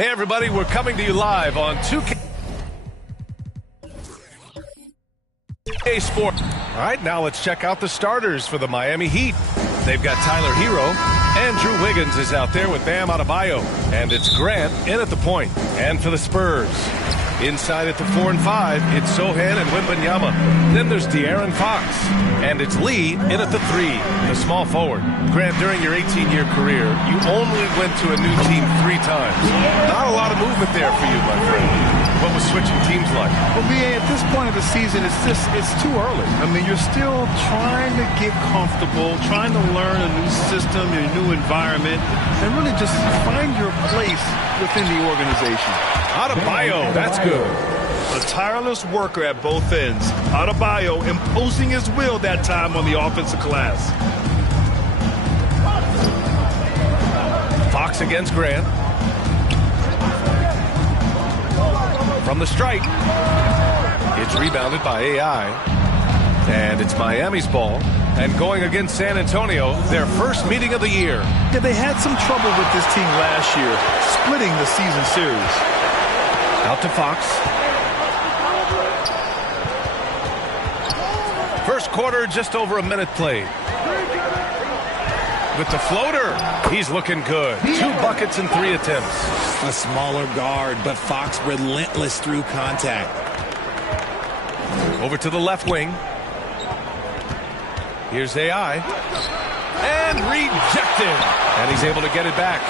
Hey, everybody, we're coming to you live on 2K Sport. All right, now let's check out the starters for the Miami Heat. They've got Tyler Hero. Andrew Wiggins is out there with Bam Adebayo. And it's Grant in at the point. And for the Spurs, inside at the 4 and 5, it's Sochan and Wembanyama. Then there's De'Aaron Fox. And it's Lee in at the 3, the small forward. Grant, during your 18-year career, you only went to a new team 3 times. Not a lot of movement there for you, my friend. What was switching teams like? Well, BA, at this point of the season, it's too early. I mean, you're still trying to get comfortable, trying to learn a new system, a new environment, and really just find your place within the organization. Adebayo, that's good. A tireless worker at both ends. Adebayo imposing his will that time on the offensive glass. Fox against Grant. From the stripe. It's rebounded by AI. And it's Miami's ball. And going against San Antonio, their first meeting of the year. Yeah, they had some trouble with this team last year, splitting the season series. Out to Fox. First quarter, just over a minute played. With the floater, he's looking good. 2 buckets and 3 attempts. A smaller guard, but Fox relentless through contact. Over to the left wing. Here's AI. And rejected. And he's able to get it back.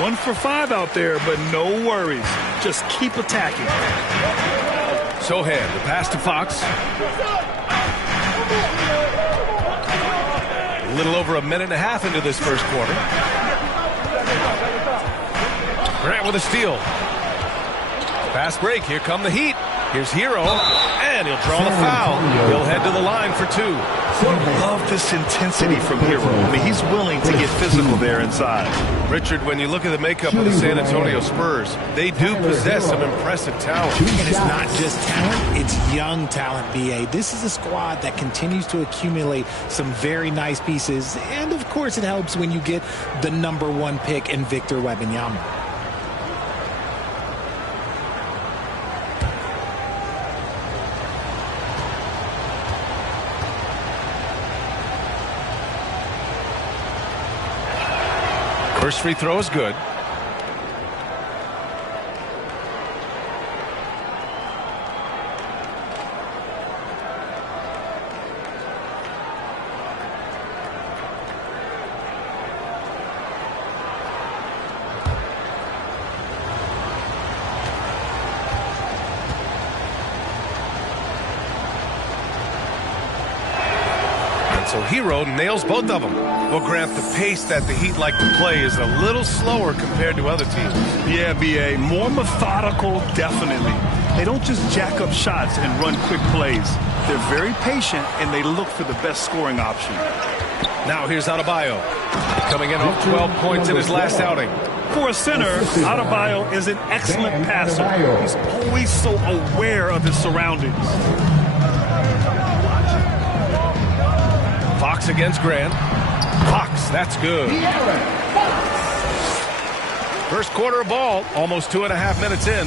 1 for 5 out there, but no worries. Just keep attacking. Sochan, the pass to Fox. A little over a minute and a half into this first quarter. Grant with a steal. Fast break. Here come the Heat. Here's Hero. And he'll draw the foul. He'll head to the line for 2. I love this intensity from Hero. I mean, he's willing to get physical there inside. Richard, when you look at the makeup of the San Antonio Spurs, they do possess some impressive talent. And it's not just talent, it's young talent, BA. This is a squad that continues to accumulate some very nice pieces. And, of course, it helps when you get the #1 pick in Victor Wembanyama. First free throw is good. And so Hero nails both of them. Well, Grant, the pace that the Heat like to play is a little slower compared to other teams. Yeah, BA, more methodical, definitely. They don't just jack up shots and run quick plays. They're very patient, and they look for the best scoring option. Now here's Adebayo, coming in off 12 points in his last outing. For a center, Adebayo is an excellent passer. He's always so aware of his surroundings. Fox against Grant. Fox, that's good. First quarter of ball, almost 2.5 minutes in.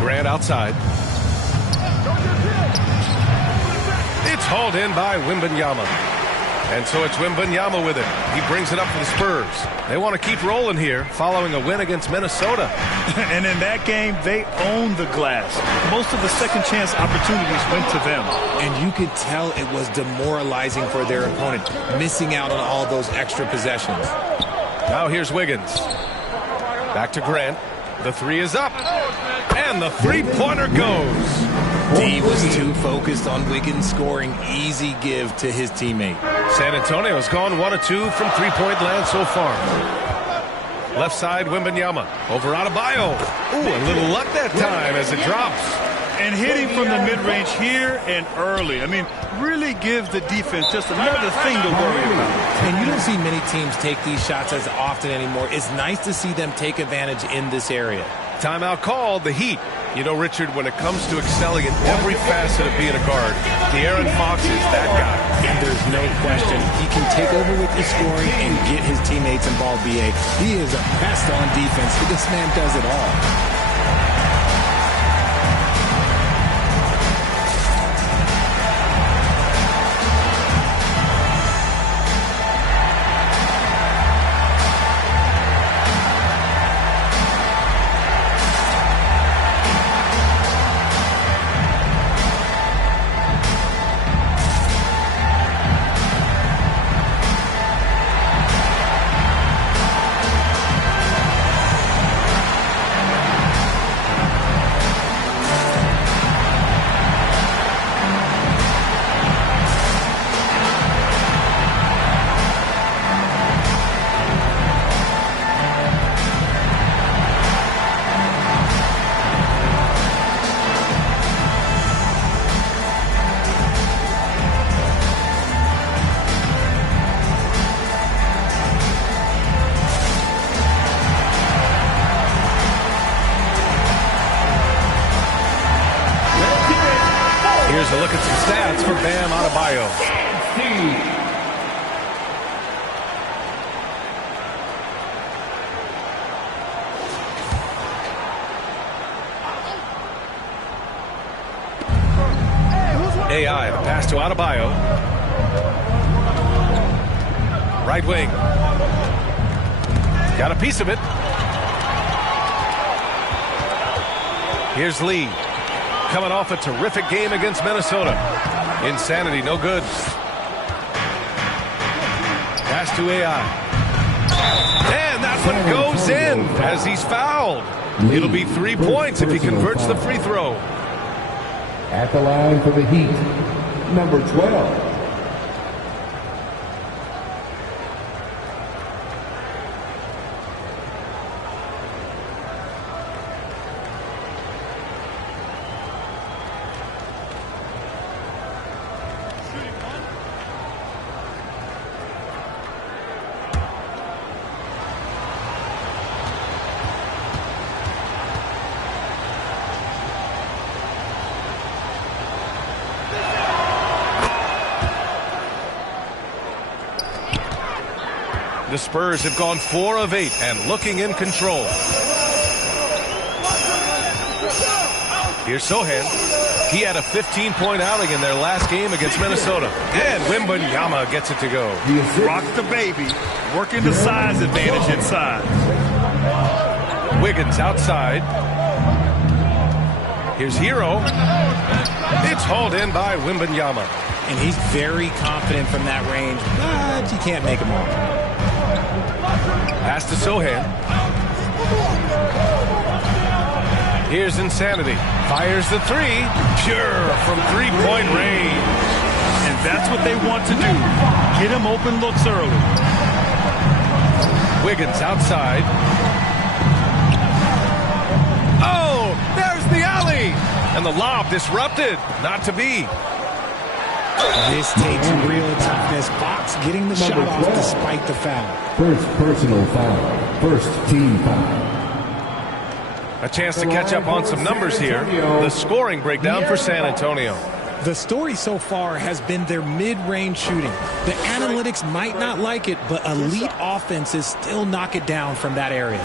Grant outside. It's hauled in by Wembanyama. And so it's Wembanyama with it. He brings it up for the Spurs. They want to keep rolling here following a win against Minnesota. And in that game, they owned the glass. Most of the second chance opportunities went to them. And you could tell it was demoralizing for their opponent, missing out on all those extra possessions. Now here's Wiggins. Back to Grant. The 3 is up. And the three-pointer goes. D was too focused on Wiggins scoring. Easy give to his teammate. San Antonio's gone 1 of 2 from three-point land so far. Left side, Wembanyama. Over Adebayo. Ooh, a little luck that time as it drops. And hitting from the mid-range here and early. I mean, really gives the defense just another thing to worry about. And you don't see many teams take these shots as often anymore. It's nice to see them take advantage in this area. Timeout called. The Heat You know, Richard, when it comes to excelling in every facet of being a guard, De'Aaron Fox is that guy. And there's no question. He can take over with the scoring and get his teammates involved, B.A. He is a pest on defense. This man does it all. Here's a look at some stats for Bam Adebayo. AI, the pass to Adebayo. Right wing. Got a piece of it. Here's Lee. Coming off a terrific game against Minnesota. Insanity, no good. Pass to AI. And that one goes in as he's fouled. It'll be 3 points if he converts the free throw. At the line for the Heat, number 12. The Spurs have gone 4 of 8 and looking in control. Here's Sohan. He had a 15-point outing in their last game against Minnesota. And Wembanyama gets it to go. Rock the baby. Working the size advantage inside. Wiggins outside. Here's Hero. It's hauled in by Wembanyama. And he's very confident from that range, but you can't make him all. Pass to Sohan. Here's Insanity. Fires the three. Pure from three-point range. And that's what they want to do. Get him open looks early. Wiggins outside. Oh, there's the alley. And the lob disrupted. Not to be. This takes real toughness. Fox getting the shot off despite the foul. First personal foul. First team foul. A chance to catch up on some numbers here. The scoring breakdown for San Antonio. The story so far has been their mid-range shooting. The analytics might not like it, but elite offenses still knock it down from that area.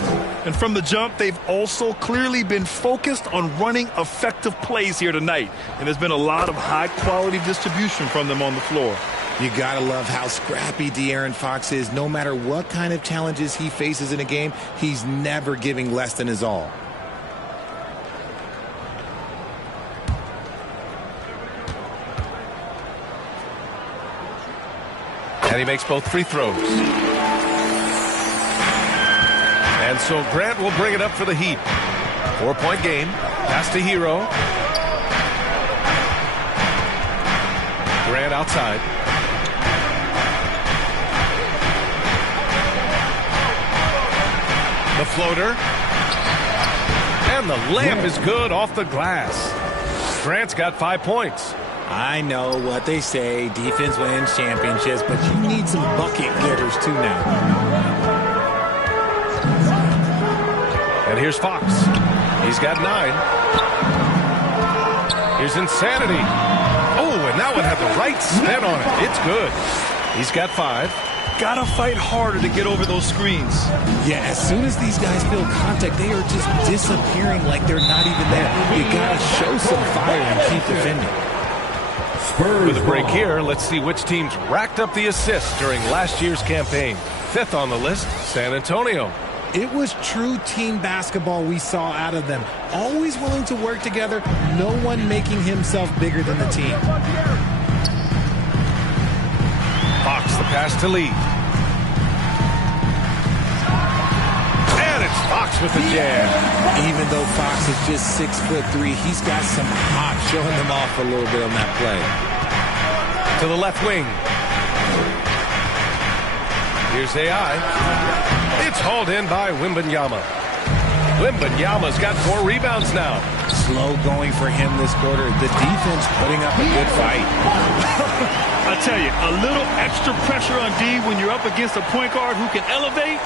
And from the jump, they've also clearly been focused on running effective plays here tonight. And there's been a lot of high-quality distribution from them on the floor. You gotta love how scrappy De'Aaron Fox is. No matter what kind of challenges he faces in a game, he's never giving less than his all. And he makes both free throws. And so Grant will bring it up for the Heat. 4-point game. Pass to Hero. Grant outside. The floater. And the layup is good off the glass. Grant's got 5 points. I know what they say, defense wins championships, but you need some bucket getters too now. And here's Fox. He's got 9. Here's Insanity. Oh, and that one had the right spin on it. It's good. He's got 5. Gotta fight harder to get over those screens. Yeah, as soon as these guys feel contact, they are just disappearing like they're not even there. You gotta show some fire and keep defending. With a break here, let's see which teams racked up the assists during last year's campaign. 5th on the list, San Antonio. It was true team basketball we saw out of them. Always willing to work together, no one making himself bigger than the team. Fox the pass to Lee. And it's Fox with the jam. Even though Fox is just 6'3", he's got some hop, showing them off a little bit on that play. To the left wing. Here's AI. It's hauled in by Wembanyama. Wembanyama's got 4 rebounds now. Slow going for him this quarter. The defense putting up a good fight. I tell you, a little extra pressure on D when you're up against a point guard who can elevate.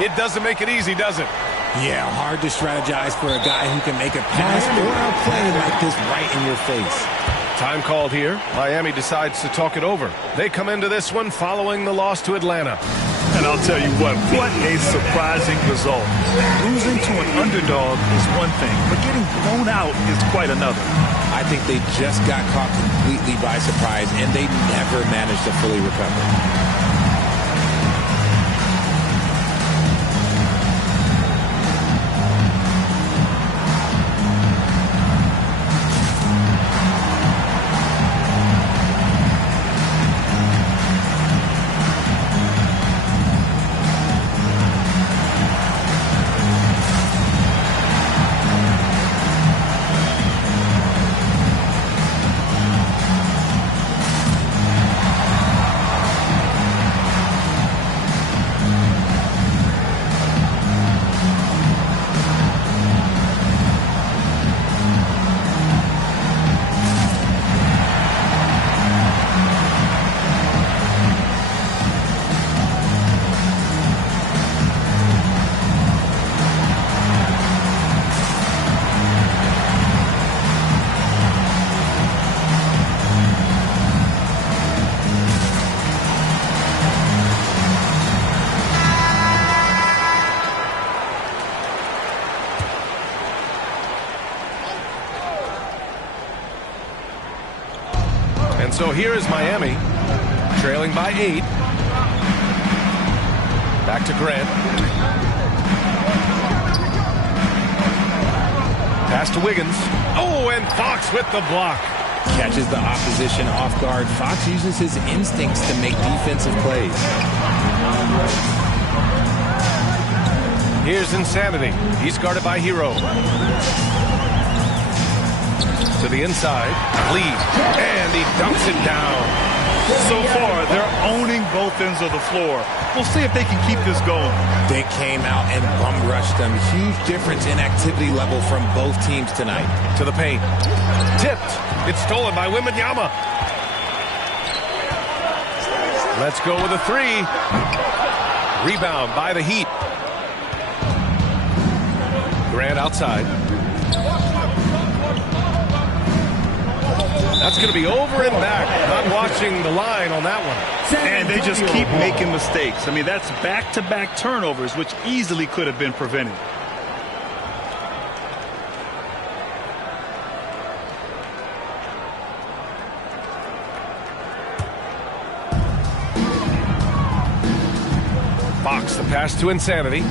It doesn't make it easy, does it? Yeah, hard to strategize for a guy who can make a pass or a play like this right in your face. Time called here. Miami decides to talk it over. They come into this one following the loss to Atlanta. And I'll tell you what a surprising result. Losing to an underdog is one thing, but getting blown out is quite another. I think they just got caught completely by surprise, and they never managed to fully recover. And so here is Miami, trailing by 8. Back to Grant. Pass to Wiggins. Oh, and Fox with the block. Catches the opposition off guard. Fox uses his instincts to make defensive plays. Here's Insanity. He's guarded by Hero. To the inside, Lee, and he dunks it down. So far, they're owning both ends of the floor. We'll see if they can keep this going. They came out and bum rushed them. Huge difference in activity level from both teams tonight. To the paint. Tipped. It's stolen by Wembanyama. Let's go with a 3. Rebound by the Heat. Grant outside. That's going to be over and back. Not watching the line on that one. And they just keep making mistakes. I mean, that's back-to-back turnovers, which easily could have been prevented. Fox, the pass to Insanity.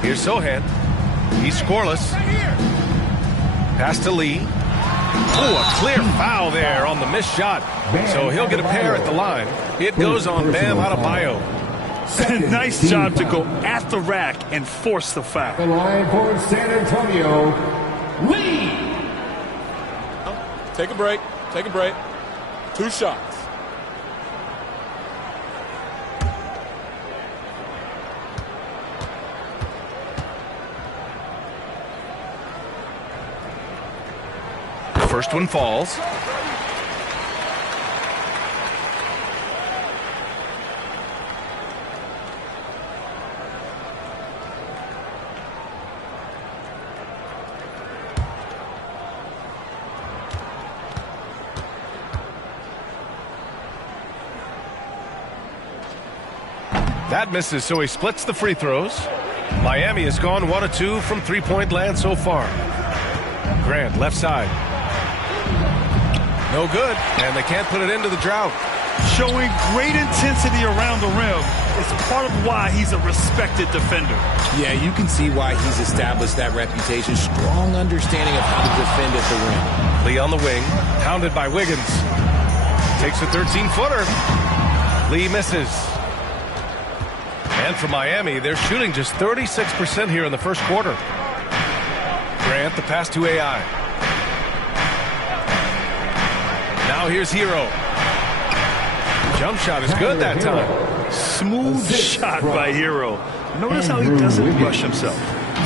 Here's Sohan. He's scoreless. Pass to Lee. Oh, a clear foul there on the missed shot. So he'll get a pair at the line. It goes on Bam Adebayo. Nice job to go at the rack and force the foul. The line for San Antonio, Lee. Take a break. Take a break. 2 shots. First one falls. That misses, so he splits the free throws. Miami has gone 1 of 2 from three-point land so far. Grant, left side. No good, and they can't put it into the drought. Showing great intensity around the rim is part of why he's a respected defender. Yeah, you can see why he's established that reputation. Strong understanding of how to defend at the rim. Lee on the wing, pounded by Wiggins. Takes a 13-footer. Lee misses. And for Miami, they're shooting just 36% here in the first quarter. Grant, the pass to AI. Now here's Hero. Jump shot is good that time. Smooth shot by Hero. Notice how he doesn't rush himself.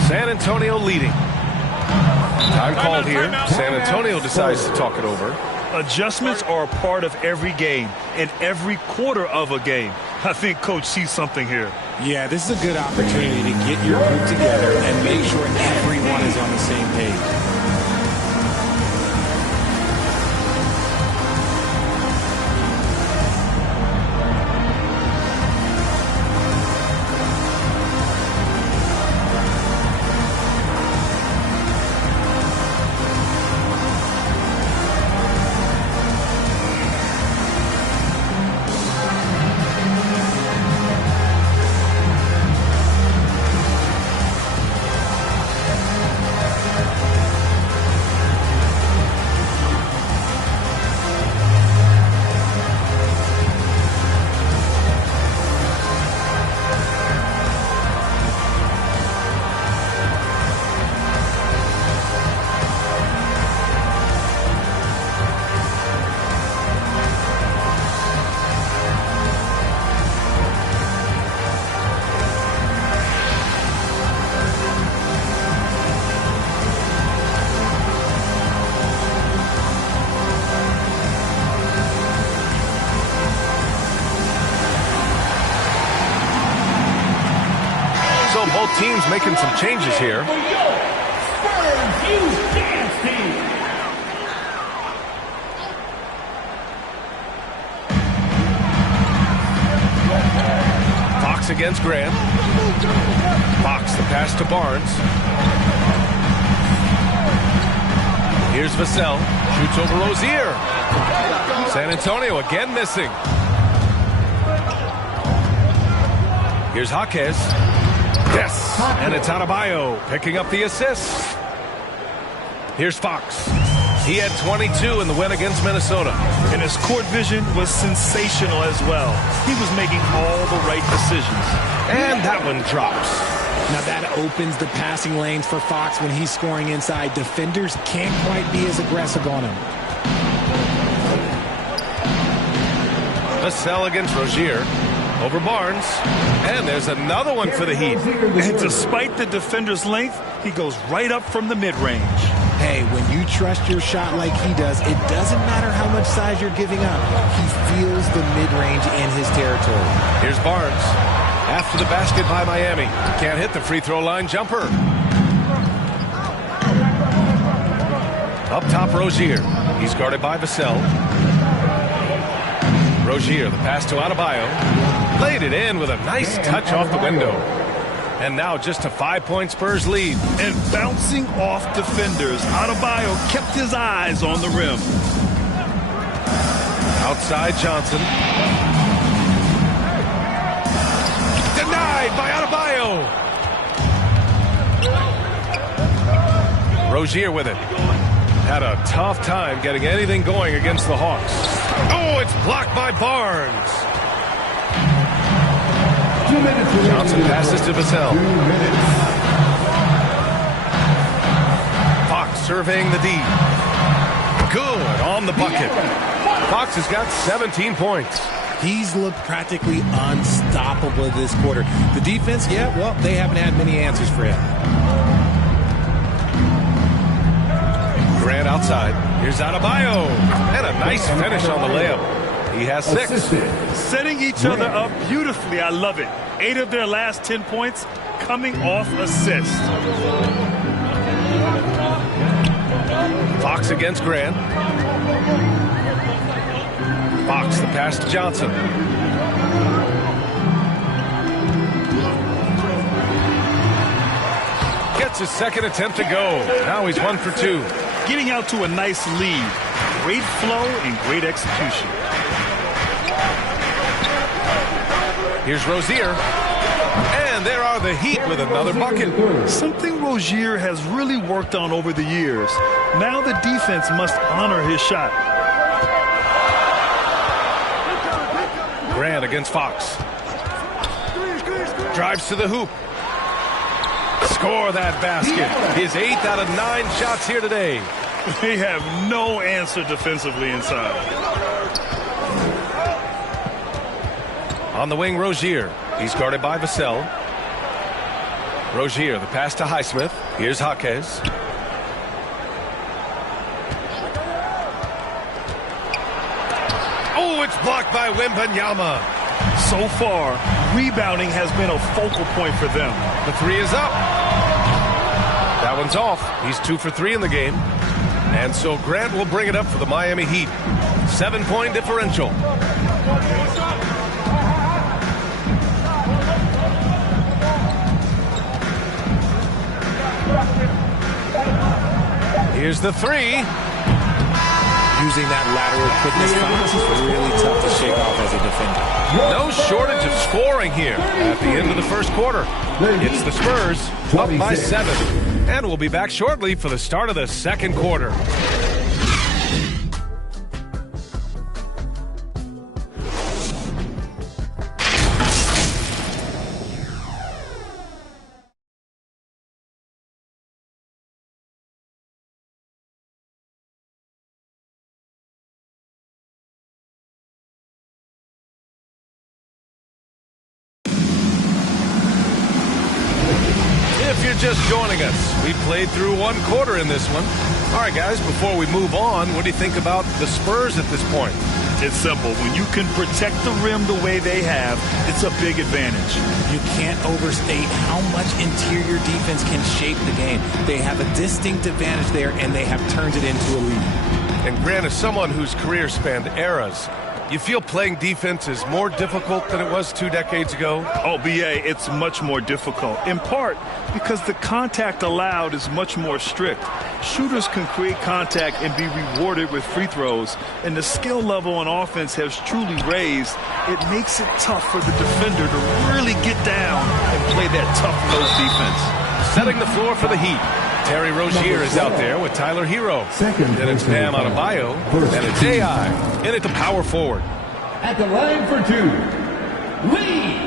San Antonio leading. Time called here. San Antonio decides to talk it over. Adjustments are a part of every game and every quarter of a game. I think Coach sees something here. Yeah, this is a good opportunity to get your group together and make sure everyone is on the same page. Both teams making some changes here. Fox against Grant. Fox, the pass to Barnes. Here's Vassell. Shoots over Rozier. San Antonio again missing. Here's Jaquez. Yes, and it's Adebayo picking up the assist. Here's Fox. He had 22 in the win against Minnesota. And his court vision was sensational as well. He was making all the right decisions. And that one drops. Now that opens the passing lanes for Fox when he's scoring inside. Defenders can't quite be as aggressive on him. Vassell against Rozier. Over Barnes. And there's another one for the Heat. And despite the defender's length, he goes right up from the mid-range. Hey, when you trust your shot like he does, it doesn't matter how much size you're giving up. He feels the mid-range in his territory. Here's Barnes. After the basket by Miami. Can't hit the free throw line jumper. Up top, Rozier. He's guarded by Vassell. Rozier, the pass to Adebayo. Laid it in with a nice touch off the window. And now just a 5-point Spurs lead. And bouncing off defenders, Adebayo kept his eyes on the rim. Outside Johnson. Denied by Adebayo. Rozier with it. Had a tough time getting anything going against the Hawks. Oh, it's blocked by Barnes. Johnson passes to Vassell. Fox surveying the D. Good on the bucket. Fox has got 17 points. He's looked practically unstoppable this quarter. The defense, yeah, well, they haven't had many answers for him. Grant outside. Here's Adebayo. And a nice finish on the layup. He has 6. Setting each other up beautifully. I love it. 8 of their last 10 points coming off assists. Fox against Grant. Fox, the pass to Johnson. That's his second attempt to go. Now he's 1 for 2. Getting out to a nice lead. Great flow and great execution. Here's Rozier. And there are the Heat with another bucket. Something Rozier has really worked on over the years. Now the defense must honor his shot. Grant against Fox. Drives to the hoop. Score that basket. His 8th out of 9 shots here today. They have no answer defensively inside. On the wing, Rozier. He's guarded by Vassell. Rozier, the pass to Highsmith. Here's Jaquez. Oh, it's blocked by Wembanyama. So far, rebounding has been a focal point for them. The 3 is up. That one's off. He's 2 for 3 in the game. And so Grant will bring it up for the Miami Heat. 7-point differential. Here's the 3. Using that lateral quickness, Fox is really tough to shake off as a defender. No shortage of scoring here at the end of the first quarter. It's the Spurs up by 7. And we'll be back shortly for the start of the second quarter. If you're just joining us, we played through 1 quarter in this one. All right, guys, before we move on, what do you think about the Spurs at this point? It's simple. When you can protect the rim the way they have, it's a big advantage. You can't overstate how much interior defense can shape the game. They have a distinct advantage there, and they have turned it into a lead. And Grant, as someone whose career spanned eras, you feel playing defense is more difficult than it was 2 decades ago? Oh, B.A., it's much more difficult, in part because the contact allowed is much more strict. Shooters can create contact and be rewarded with free throws, and the skill level on offense has truly raised. It makes it tough for the defender to really get down and play that tough close defense. Setting the floor for the Heat. Terry Rozier is out there with Tyler Hero. Then it's Bam Adebayo. And it's AI. In at the power forward. At the line for 2, Lee.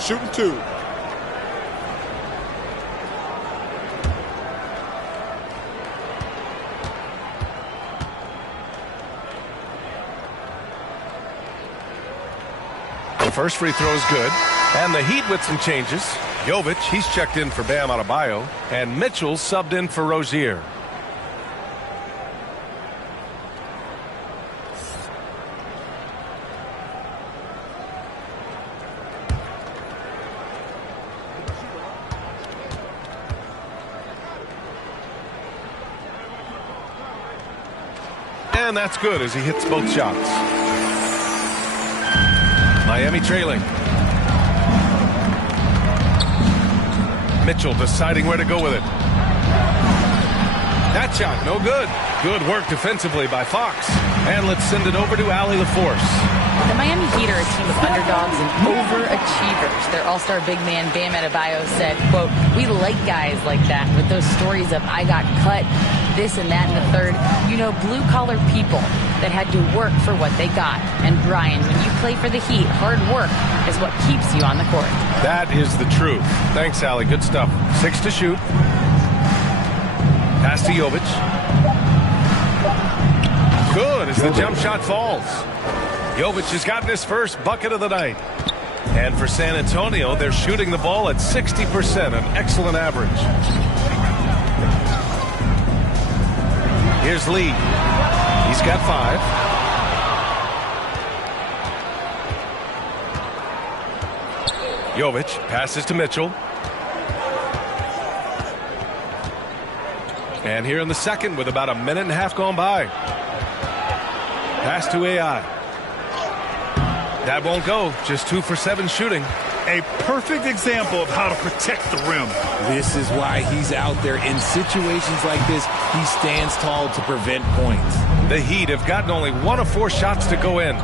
Shooting 2. The first free throw is good. And the Heat with some changes. Jovic, he's checked in for Bam Adebayo. And Mitchell subbed in for Rozier. And that's good as he hits both shots. Miami trailing. Mitchell deciding where to go with it. That shot, no good. Good work defensively by Fox. And let's send it over to Allie LaForce. The Miami Heat are a team of underdogs and overachievers. Their all-star big man, Bam Adebayo, said, quote, "We like guys like that with those stories of I got cut, this and that and the third. You know, blue-collar people that had to work for what they got. And Brian, when you play for the Heat, hard work is what keeps you on the court." That is the truth. Thanks, Allie. Good stuff. 6 to shoot. Pass to Jovic. Good as the jump shot falls. Jovic has gotten his first bucket of the night. And for San Antonio, they're shooting the ball at 60%, an excellent average. Here's Lee. He's got 5. Jovic passes to Mitchell. And here in the second with about a minute and a half gone by. Pass to AI. That won't go. Just 2 for 7 shooting. A perfect example of how to protect the rim. This is why he's out there. In situations like this, he stands tall to prevent points. The Heat have gotten only 1 of 4 shots to go in.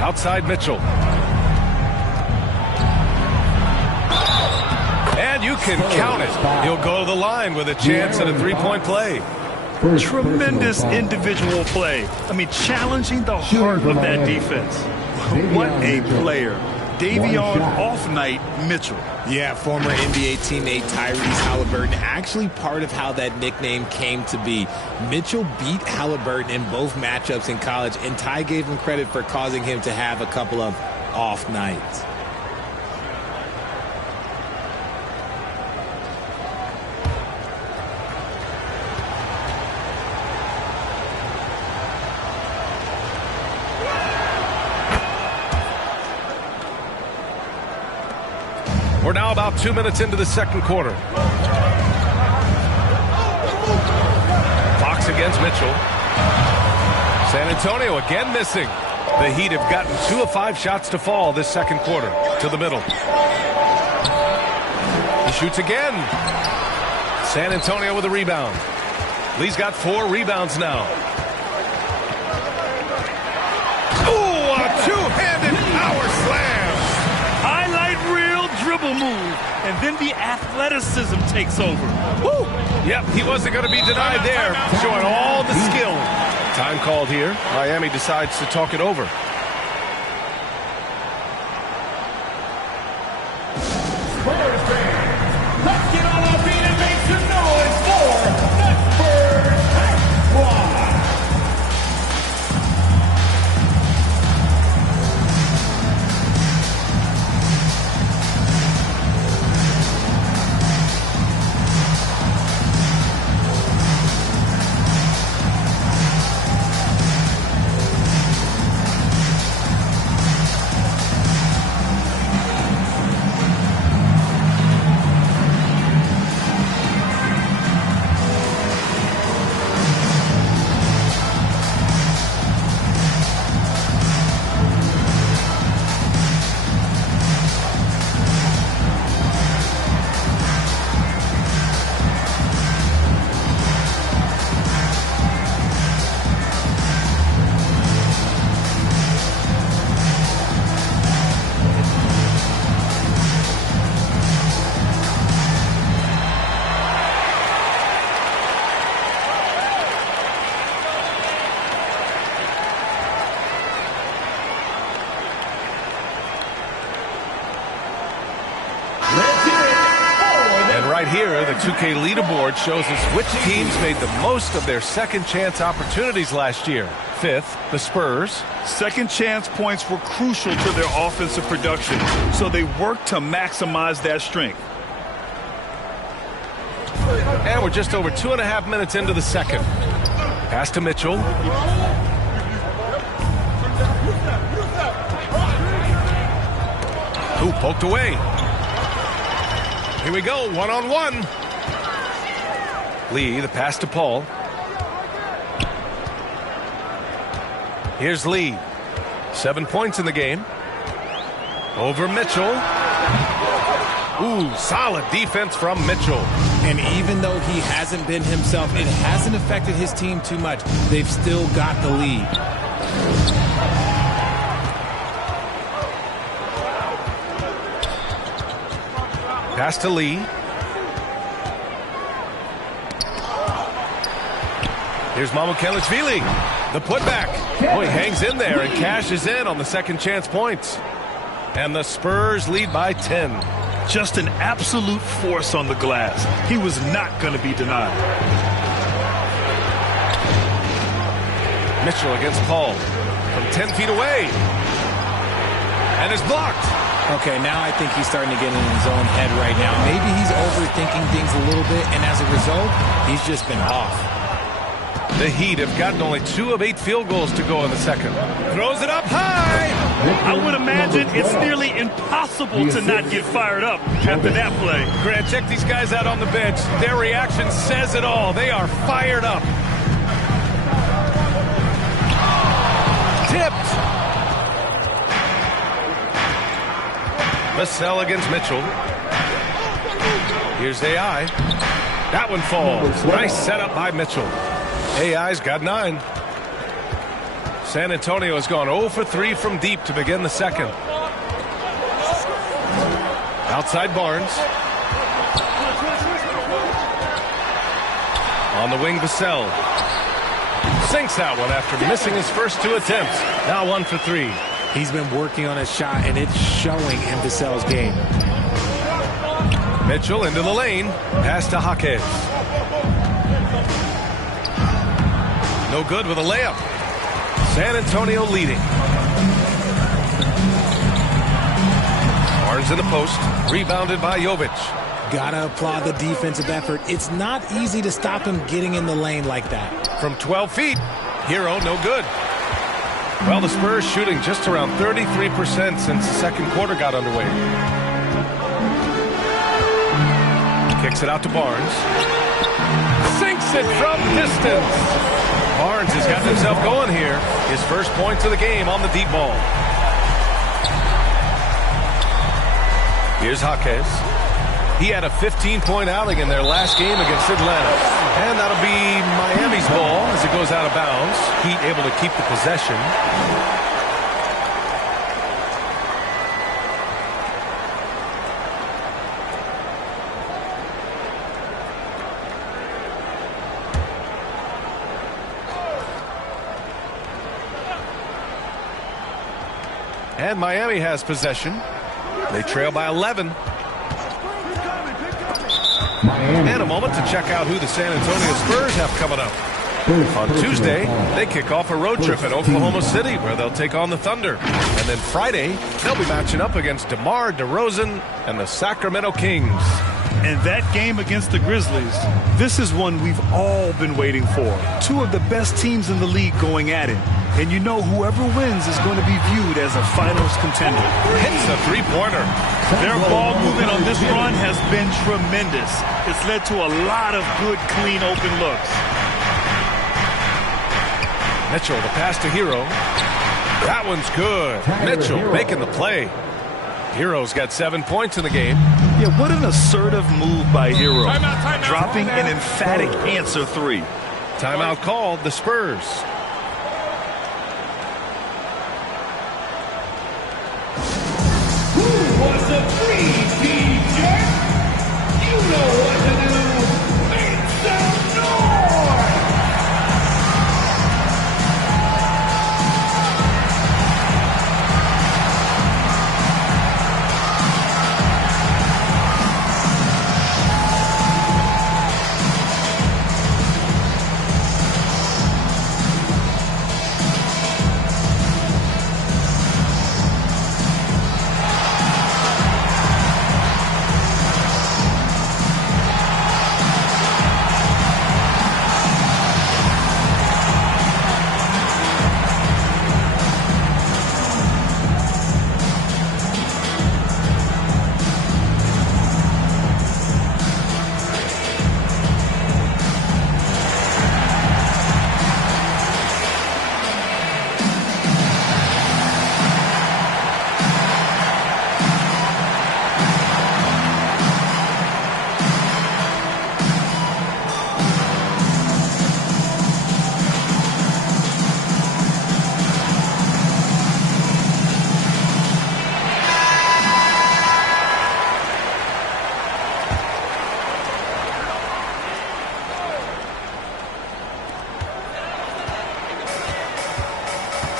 Outside Mitchell. And you can count it. He'll go to the line with a chance at a 3-point play. Tremendous individual play. I mean, challenging the heart of that defense. What a player. Davion off-night Mitchell. Yeah, former NBA teammate Tyrese Halliburton, actually part of how that nickname came to be. Mitchell beat Halliburton in both matchups in college, and Ty gave him credit for causing him to have a couple of off nights. We're now about 2 minutes into the second quarter. Fox against Mitchell. San Antonio again missing. The Heat have gotten 2 of 5 shots to fall this second quarter. To the middle. He shoots again. San Antonio with a rebound. Lee's got 4 rebounds now. Ooh, a two-handed power slam. Move, and then the athleticism takes over. Woo! Yep, he wasn't going to be denied there, showing all the skill. Time called here. Miami decides to talk it over. Spurs fans, let's get on our feet and make some noise for the Spurs Squad. Right here, the 2K leaderboard shows us which teams made the most of their second chance opportunities last year. 5th, the Spurs. Second chance points were crucial to their offensive production, so they worked to maximize that strength. And we're just over 2.5 minutes into the second. Pass to Mitchell. Who poked away. Here we go, one-on-one. Lee, the pass to Paul. Here's Lee. 7 points in the game. Over Mitchell. Ooh, solid defense from Mitchell. And even though he hasn't been himself, it hasn't affected his team too much. They've still got the lead. Pass to Lee. Here's Mamukelashvili. The putback. Oh, he hangs in there and cashes in on the second chance points. And the Spurs lead by 10. Just an absolute force on the glass. He was not going to be denied. Mitchell against Paul from 10 feet away. And is blocked. Okay, now I think he's starting to get in his own head right now. Maybe he's overthinking things a little bit, and as a result, he's just been off. The Heat have gotten only 2 of 8 field goals to go in the second. Throws it up high. I would imagine it's nearly impossible to not get fired up after that play. Grant, check these guys out on the bench. Their reaction says it all. They are fired up. Tipped. Vassell against Mitchell. Here's AI. That one falls. Nice setup by Mitchell. AI's got 9. San Antonio has gone 0 for 3 from deep to begin the second. Outside Barnes. On the wing, Vassell. Sinks that one after missing his first 2 attempts. Now 1 for 3. He's been working on his shot, and it's showing in Vassell's game. Mitchell into the lane. Pass to Jaquez. No good with a layup. San Antonio leading. Barnes in the post. Rebounded by Jovic. Gotta applaud the defensive effort. It's not easy to stop him getting in the lane like that. From 12 feet. Hero, no good. Well, the Spurs shooting just around 33% since the second quarter got underway. Kicks it out to Barnes. Sinks it from distance. Barnes has gotten himself going here. His first points of the game on the deep ball. Here's Jaquez. He had a 15-point outing in their last game against Atlanta. And that'll be Miami's ball as it goes out of bounds. Heat able to keep the possession. And Miami has possession. They trail by 11. And a moment to check out who the San Antonio Spurs have coming up. On Tuesday, they kick off a road trip at Oklahoma City where they'll take on the Thunder. And then Friday, they'll be matching up against DeMar DeRozan and the Sacramento Kings. And that game against the Grizzlies, this is one we've all been waiting for. 2 of the best teams in the league going at it. And you know whoever wins is going to be viewed as a finals contender. Hits a 3-pointer. Their ball movement on this run has been tremendous. It's led to a lot of good, clean, open looks. Mitchell, the pass to Hero. That one's good. Mitchell making the play. Hero's got 7 points in the game. Yeah, what an assertive move by Hero. Timeout. Dropping an emphatic answer 3. Timeout called, the Spurs. Who wants a free t-shirt? You know what to do. Make some noise!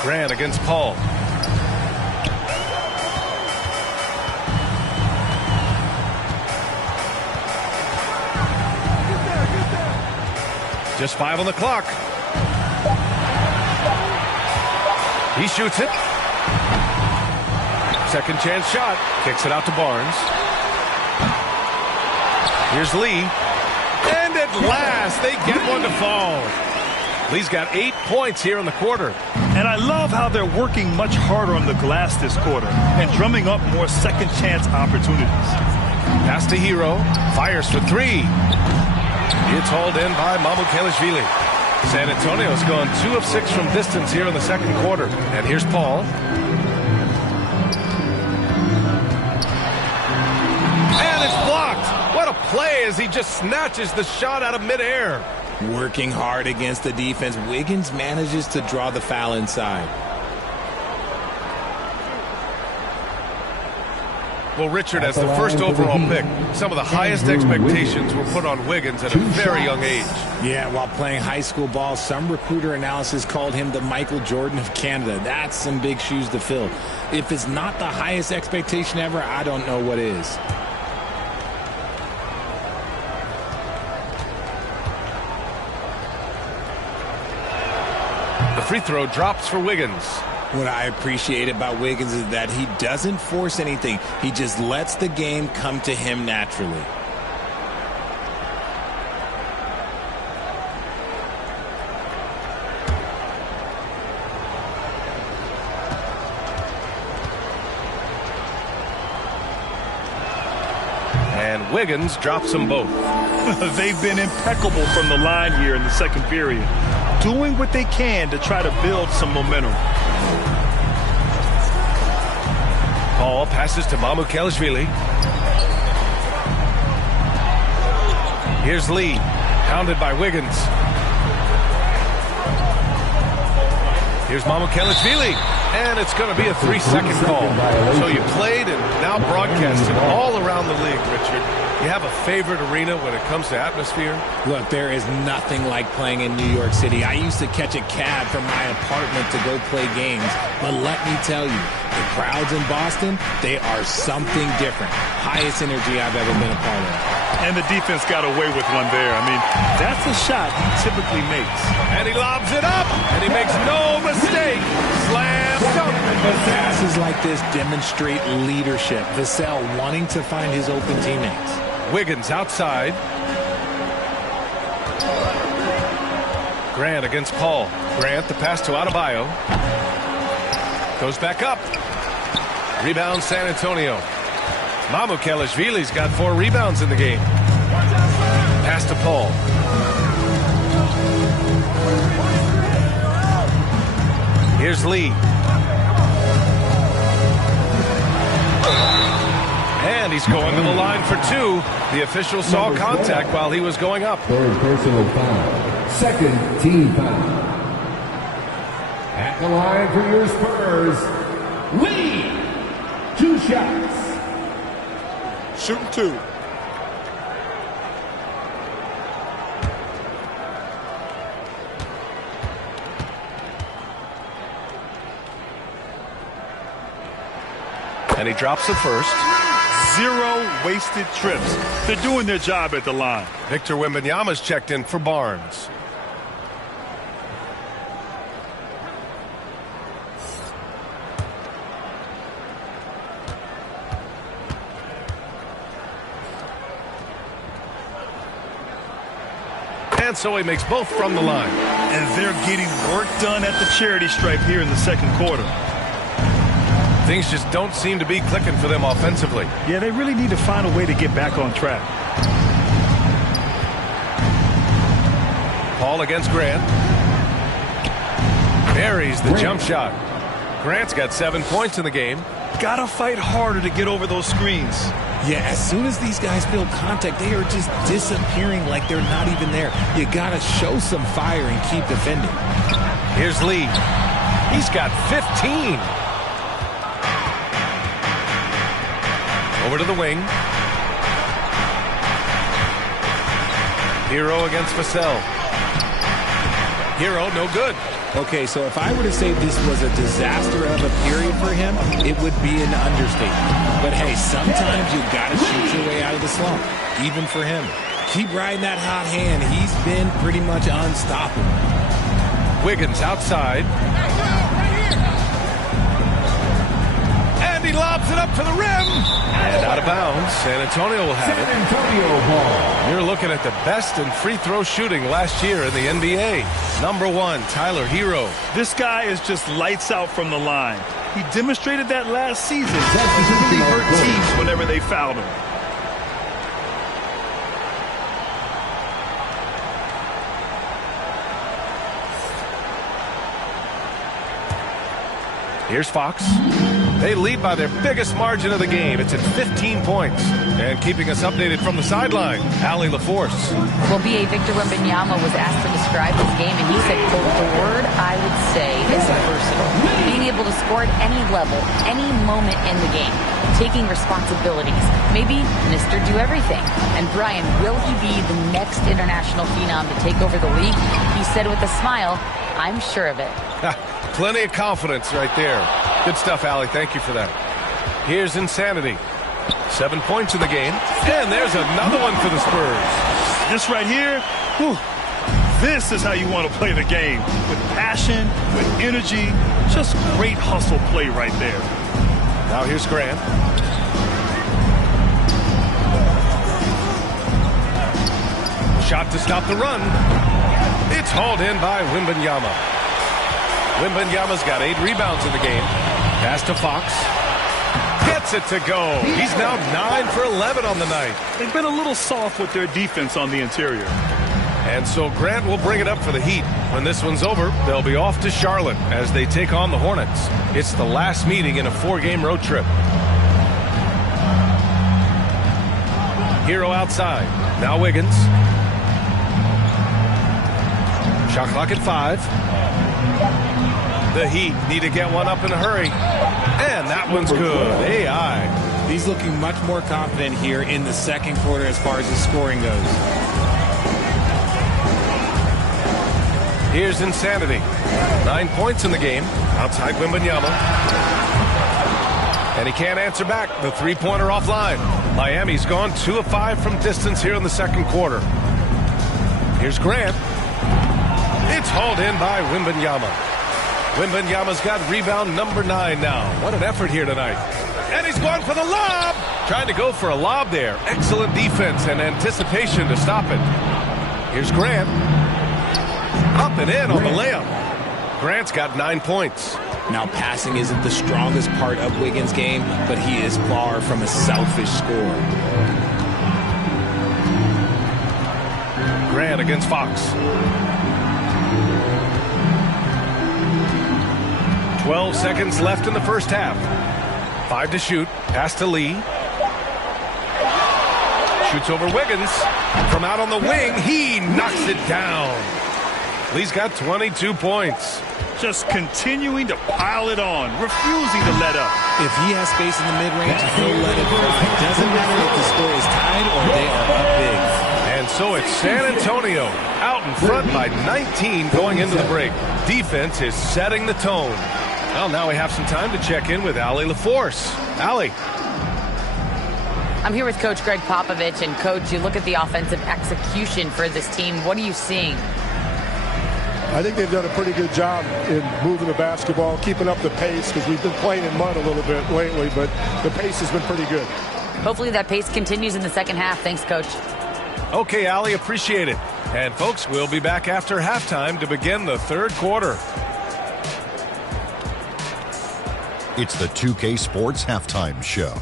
Grant against Paul. Just 5 on the clock. He shoots it. Second chance shot. Kicks it out to Barnes. Here's Lee. And at last, they get one to fall. Lee's got 8 points here in the quarter. And I love how they're working much harder on the glass this quarter and drumming up more second chance opportunities. Pass to Hero. Fires for 3. It's hauled in by Mamukelashvili. San Antonio's gone 2 of 6 from distance here in the second quarter. And here's Paul. And it's blocked. What a play as he just snatches the shot out of midair. Working hard against the defense, Wiggins manages to draw the foul inside. Well, Richard, as the first overall pick, some of the highest expectations were put on Wiggins at a very young age. Yeah, while playing high school ball, some recruiter analysis called him the Michael Jordan of Canada. That's some big shoes to fill. If it's not the highest expectation ever, I don't know what is. The free throw drops for Wiggins. What I appreciate about Wiggins is that he doesn't force anything. He just lets the game come to him naturally. And Wiggins drops them both. They've been impeccable from the line here in the second period, doing what they can to try to build some momentum. Paul passes to Mamukelashvili. Here's Lee, pounded by Wiggins. Here's Mamukelashvili, and it's going to be a 3-second call. So you played and now broadcasted all around the league, Richard. You have a favorite arena when it comes to atmosphere? Look, there is nothing like playing in New York City. I used to catch a cab from my apartment to go play games. But let me tell you, the crowds in Boston, they are something different. Highest energy I've ever been a part of. And the defense got away with one there. I mean, that's a shot he typically makes. And he lobs it up, and he makes no mistake. Slam dunk. Passes like this demonstrate leadership. Vassell wanting to find his open teammates. Wiggins outside. Grant against Paul. Grant, the pass to Adebayo. Goes back up. Rebound San Antonio. Mamukelashvili's got 4 rebounds in the game. Pass to Paul. Here's Lee. And he's going to the line for 2. The official saw contact while he was going up. Third personal foul. Second team foul. At the line for your Spurs, Lee. 2 shots. Shooting 2. And he drops the first. 0 wasted trips. They're doing their job at the line. Victor Wembanyama's checked in for Barnes. And so he makes both from the line. And they're getting work done at the charity stripe here in the second quarter. Things just don't seem to be clicking for them offensively. Yeah, they really need to find a way to get back on track. Paul against Grant. Buries the jump shot. Grant's got 7 points in the game. Gotta fight harder to get over those screens. Yeah, as soon as these guys feel contact, they are just disappearing like they're not even there. You gotta show some fire and keep defending. Here's Lee. He's got 15. Over to the wing. Hero against Vassell. Hero, no good. Okay, so if I were to say this was a disaster of a period for him, it would be an understatement. But hey, sometimes you gotta shoot your way out of the slump, even for him. Keep riding that hot hand. He's been pretty much unstoppable. Wiggins outside. And he lobs it up to the rim. And out of bounds. San Antonio will have it. San Antonio ball. You're looking at the best in free throw shooting last year in the NBA. Number 1, Tyler Hero. This guy is just lights out from the line. He demonstrated that last season. He really hurt teams whenever they fouled him. Here's Fox. They lead by their biggest margin of the game. It's at 15 points. And keeping us updated from the sideline, Allie LaForce. Well, B.A. Victor Wembanyama was asked to describe his game, and he said, quote, the word I would say is versatile. Being able to score at any level, any moment in the game. Taking responsibilities. Maybe Mr. Do-Everything. And Brian, will he be the next international phenom to take over the league? He said with a smile, I'm sure of it. Plenty of confidence right there. Good stuff, Allie. Thank you for that. Here's Insanity. 7 points in the game. And there's another one for the Spurs. This right here, whew, this is how you want to play the game. With passion, with energy, just great hustle play right there. Now here's Grant. Shot to stop the run. It's hauled in by Wembanyama. Wembanyama's got 8 rebounds in the game. Pass to Fox. Gets it to go. He's now 9 for 11 on the night. They've been a little soft with their defense on the interior. And so Grant will bring it up for the Heat. When this one's over, they'll be off to Charlotte as they take on the Hornets. It's the last meeting in a 4-game road trip. Hero outside. Now Wiggins. Shot clock at 5. The Heat need to get one up in a hurry. And that one's good. AI. He's looking much more confident here in the second quarter as far as his scoring goes. Here's Insanity. 9 points in the game. Outside Wembanyama. And he can't answer back. The three-pointer offline. Miami's gone 2 of 5 from distance here in the second quarter. Here's Grant. It's hauled in by Wembanyama. Wembanyama's got rebound number 9 now. What an effort here tonight. And he's going for the lob. Trying to go for a lob there. Excellent defense and anticipation to stop it. Here's Grant. Up and in on the layup. Grant's got 9 points. Now, passing isn't the strongest part of Wiggins' game, but he is far from a selfish scorer. Grant against Fox. 12 seconds left in the first half. 5 to shoot. Pass to Lee. Shoots over Wiggins. From out on the wing, he knocks it down. Lee's got 22 points. Just continuing to pile it on, refusing to let up. If he has space in the mid-range, he'll let it fly. It doesn't matter if the score is tied or they are up big. And so it's San Antonio out in front by 19 going into the break. Defense is setting the tone. Well, now we have some time to check in with Allie LaForce. Allie. I'm here with Coach Greg Popovich. And, Coach, you look at the offensive execution for this team. What are you seeing? I think they've done a pretty good job in moving the basketball, keeping up the pace, because we've been playing in mud a little bit lately, but the pace has been pretty good. Hopefully that pace continues in the second half. Thanks, Coach. Okay, Allie, appreciate it. And, folks, we'll be back after halftime to begin the third quarter. It's the 2K Sports Halftime Show.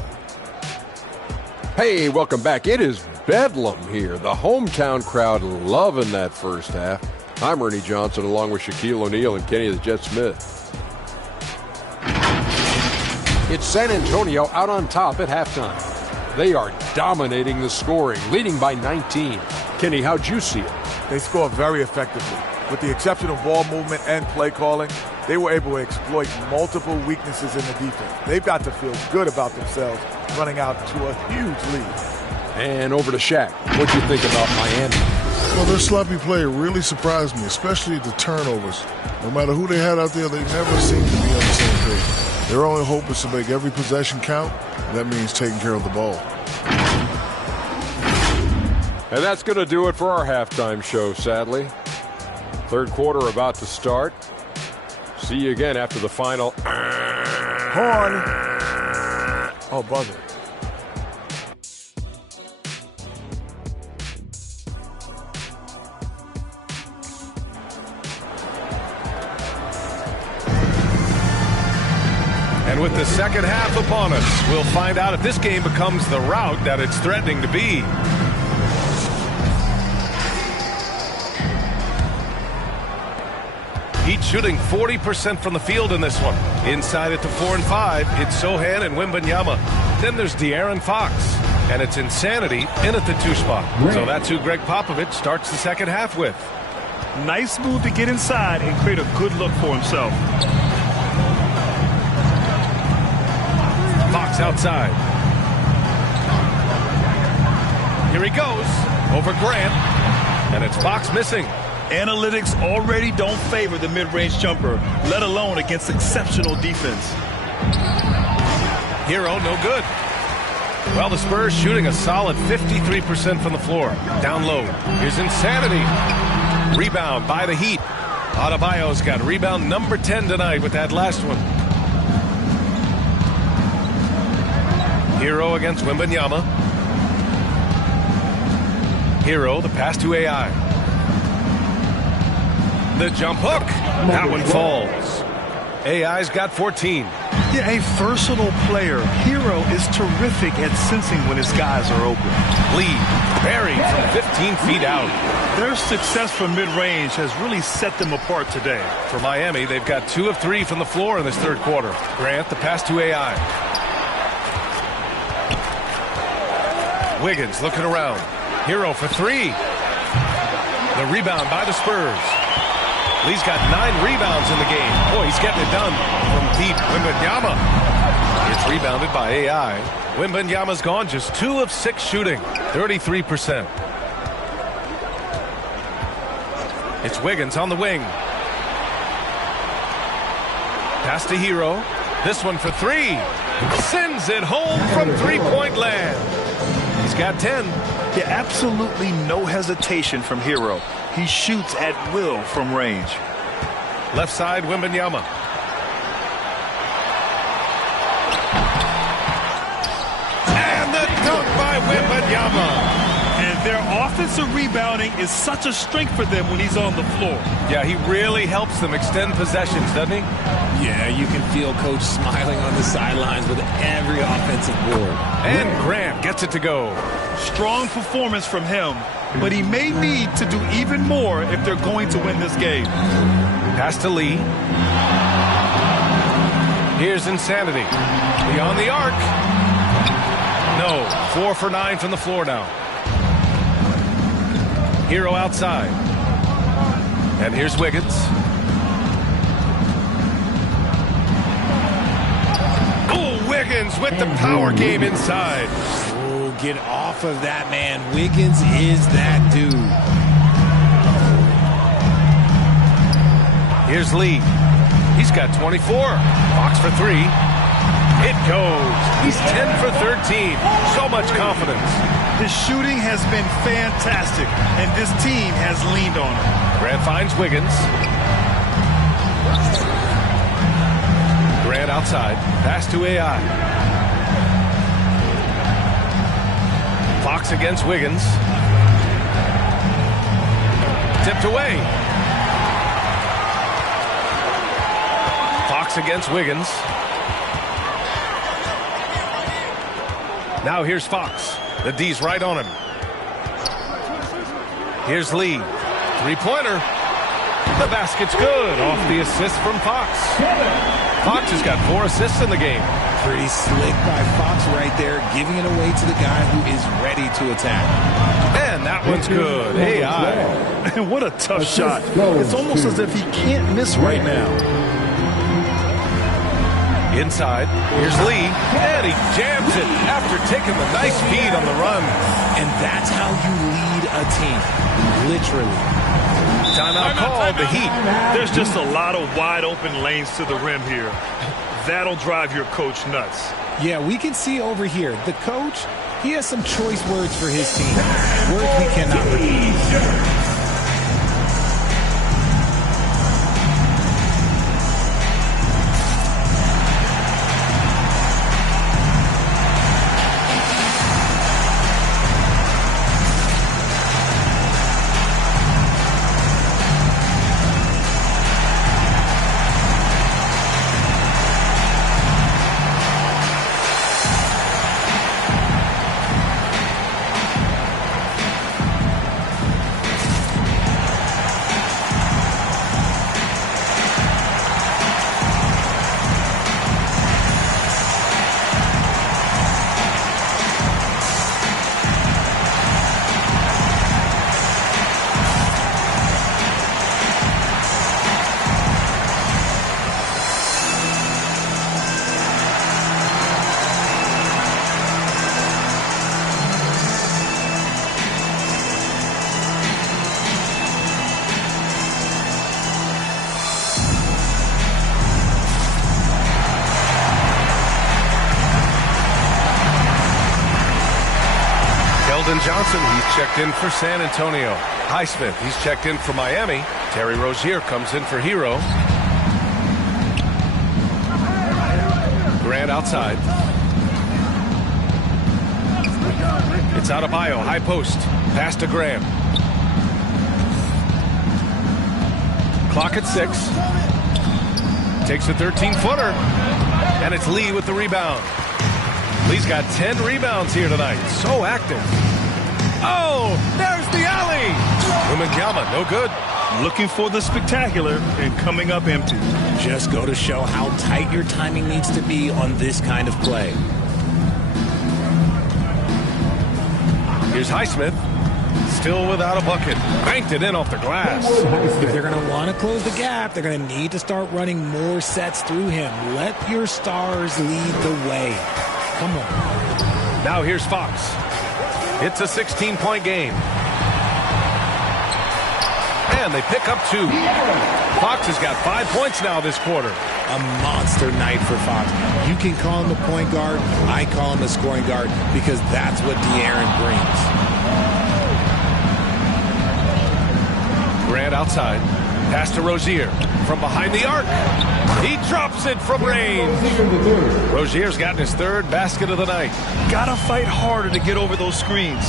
Hey, welcome back. It is Bedlam here. The hometown crowd loving that first half. I'm Ernie Johnson along with Shaquille O'Neal and Kenny the Jet Smith. It's San Antonio out on top at halftime. They are dominating the scoring, leading by 19. Kenny, how'd you see it? They score very effectively. With the exception of ball movement and play calling, they were able to exploit multiple weaknesses in the defense. They've got to feel good about themselves running out to a huge lead. And over to Shaq. What'd you think about Miami? Well, their sloppy play really surprised me, especially the turnovers. No matter who they had out there, they never seemed to be on the same page. Their only hope is to make every possession count, and that means taking care of the ball. And that's going to do it for our halftime show, sadly. Third quarter about to start. See you again after the final. Horn. Oh, buzzer. And with the second half upon us, we'll find out if this game becomes the rout that it's threatening to be. Heat shooting 40% from the field in this one. Inside at the 4 and 5, it's Sochan and Wembanyama. Then there's De'Aaron Fox. And it's Insanity in at the 2 spot. So that's who Greg Popovich starts the second half with. Nice move to get inside and create a good look for himself. Fox outside. Here he goes. Over Grant. And it's Fox missing. Analytics already don't favor the mid-range jumper, let alone against exceptional defense. Hero, no good. Well, the Spurs shooting a solid 53% from the floor. Down low. Here's Insanity. Rebound by the Heat. Adebayo's got rebound number 10 tonight with that last one. Hero against Wembanyama. Hero, the pass to AI. The jump hook. That one falls. AI's got 14. Yeah, a versatile player. Hero is terrific at sensing when his guys are open. Lee buried from 15 feet out. Their success from mid-range has really set them apart today. For Miami, they've got 2 of 3 from the floor in this third quarter. Grant, the pass to AI. Wiggins looking around. Hero for 3. The rebound by the Spurs. Lee's got 9 rebounds in the game. Boy, he's getting it done from deep. Wembanyama. It's rebounded by AI. Wembanyama's gone just 2 of 6 shooting. 33%. It's Wiggins on the wing. Pass to Hero. This one for 3. Sends it home from three-point land. He's got 10. Yeah, absolutely no hesitation from Hero. He shoots at will from range. Left side, Wembanyama. And the dunk by Wembanyama. And their offensive rebounding is such a strength for them when he's on the floor. Yeah, he really helps them extend possessions, doesn't he? Yeah, you can feel Coach smiling on the sidelines with every offensive board. And Grant gets it to go. Strong performance from him, but he may need to do even more if they're going to win this game. Pass to Lee. Here's Insanity. Beyond the arc. No. 4 for 9 from the floor now. Hero outside. And here's Wiggins. Oh, Wiggins with the power game inside. Oh, get off of that, man. Wiggins is that dude. Here's Lee. He's got 24. Fox for 3. It goes. He's 10 for 13. So much confidence. His shooting has been fantastic, and this team has leaned on him. Grant finds Wiggins. Grant outside. Pass to AI. Fox against Wiggins. Tipped away. Fox against Wiggins. Now here's Fox. The D's right on him. Here's Lee. Three-pointer. The basket's good. Off the assist from Fox. Fox has got 4 assists in the game. Pretty slick by Fox right there, giving it away to the guy who is ready to attack. And that one's good. AI. And what a tough shot. It's almost as if he can't miss right now. Inside, here's Lee, and he jams it after taking the nice feed on the run. And that's how you lead a team, literally. Timeout called, the Heat. There's just a lot of wide open lanes to the rim here. That'll drive your coach nuts. Yeah, we can see over here, the coach, he has some choice words for his team. Words we cannot repeat. Johnson, he's checked in for San Antonio. Highsmith, he's checked in for Miami. Terry Rozier comes in for Hero. Grant outside. It's Adebayo, high post. Pass to Grant. Clock at 6. Takes a 13-footer. And it's Lee with the rebound. Lee's got 10 rebounds here tonight. So active. Oh, there's the alley. Wembanyama, no good. Looking for the spectacular and coming up empty. Just go to show how tight your timing needs to be on this kind of play. Here's Highsmith. Still without a bucket. Banked it in off the glass. If they're going to want to close the gap, they're going to need to start running more sets through him. Let your stars lead the way. Come on. Now here's Fox. It's a 16-point game. And they pick up 2. Fox has got 5 points now this quarter. A monster night for Fox. You can call him a point guard. I call him a scoring guard because that's what De'Aaron brings. Grant outside. Pass to Rozier. From behind the arc. He drops it from range. Rozier's gotten his 3rd basket of the night. Gotta fight harder to get over those screens.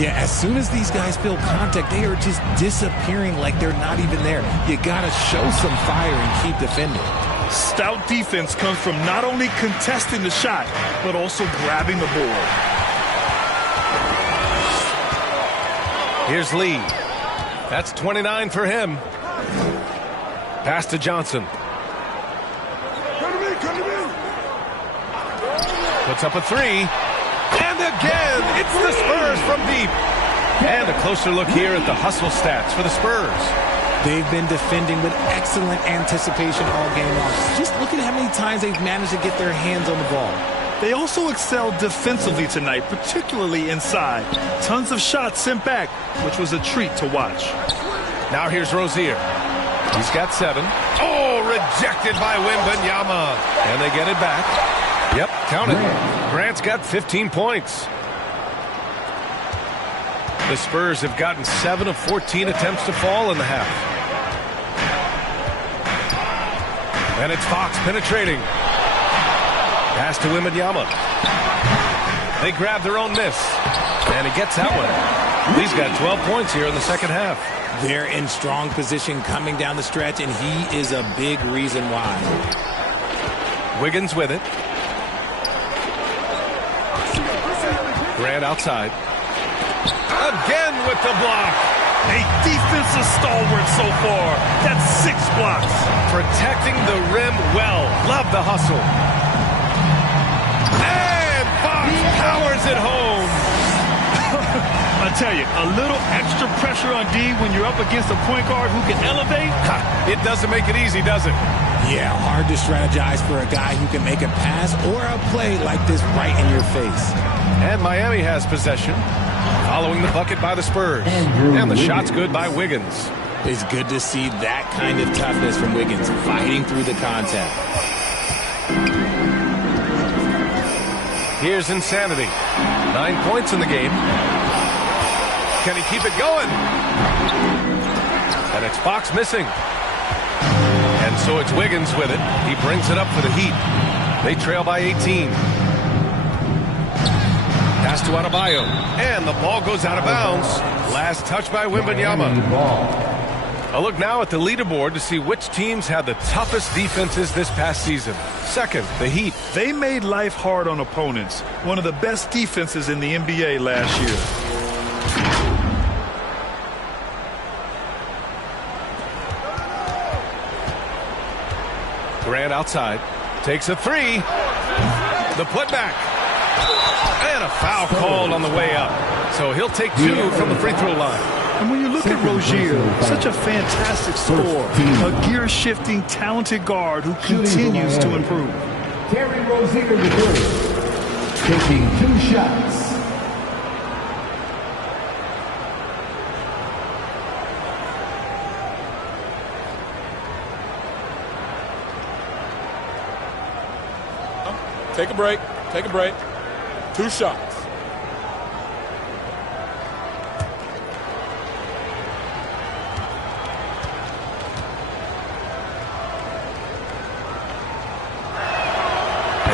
Yeah, as soon as these guys feel contact, they are just disappearing like they're not even there. You gotta show some fire and keep defending. Stout defense comes from not only contesting the shot, but also grabbing the board. Here's Lee. That's 29 for him. Pass to Johnson. Puts up a 3. And again, it's the Spurs from deep. And a closer look here at the hustle stats for the Spurs. They've been defending with excellent anticipation all game long. Just look at how many times they've managed to get their hands on the ball. They also excelled defensively tonight, particularly inside. Tons of shots sent back, which was a treat to watch. Now here's Rozier. He's got 7. Oh, rejected by Wembanyama. And they get it back. Yep, count it. Grant's got 15 points. The Spurs have gotten 7 of 14 attempts to fall in the half. And it's Fox penetrating. Pass to Wembanyama. They grab their own miss. And he gets that one. He's got 12 points here in the second half. They're in strong position coming down the stretch, and he is a big reason why. Wiggins with it. Grant outside. Again with the block. A defensive stalwart so far. That's 6 blocks. Protecting the rim well. Love the hustle. And Fox powers it home. I tell you, a little extra pressure on D when you're up against a point guard who can elevate. It doesn't make it easy, does it? Yeah, hard to strategize for a guy who can make a pass or a play like this right in your face. And Miami has possession. Following the bucket by the Spurs. And the shot's good by Wiggins. It's good to see that kind of toughness from Wiggins, fighting through the contact. Here's Insanity. 9 points in the game. Can he keep it going? And it's Fox missing. And so it's Wiggins with it. He brings it up for the Heat. They trail by 18. Pass to Adebayo. And the ball goes out of bounds. Last touch by Wembanyama. A look now at the leaderboard to see which teams had the toughest defenses this past season. Second, the Heat. They made life hard on opponents. One of the best defenses in the NBA last year. Grant outside. Takes a 3. The putback. And a foul called on the way up. So he'll take 2 from the free throw line. And when you look at Rozier, such a fantastic scorer, a gear-shifting, talented guard who continues to improve. Terry Rozier taking 2 shots. Take a break. Take a break. 2 shots.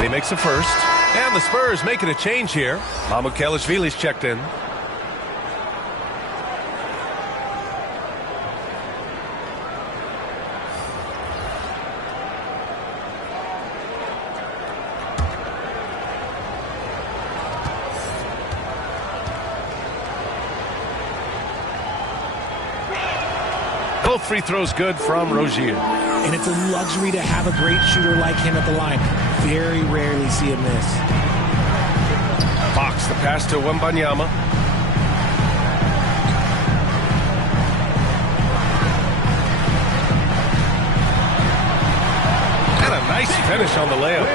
And he makes the first. And the Spurs making a change here. Mamukelashvili's checked in. Both free throws good from Rozier. And it's a luxury to have a great shooter like him at the line. Very rarely see him miss. Fox, the pass to Wembanyama. And a nice finish on the layup.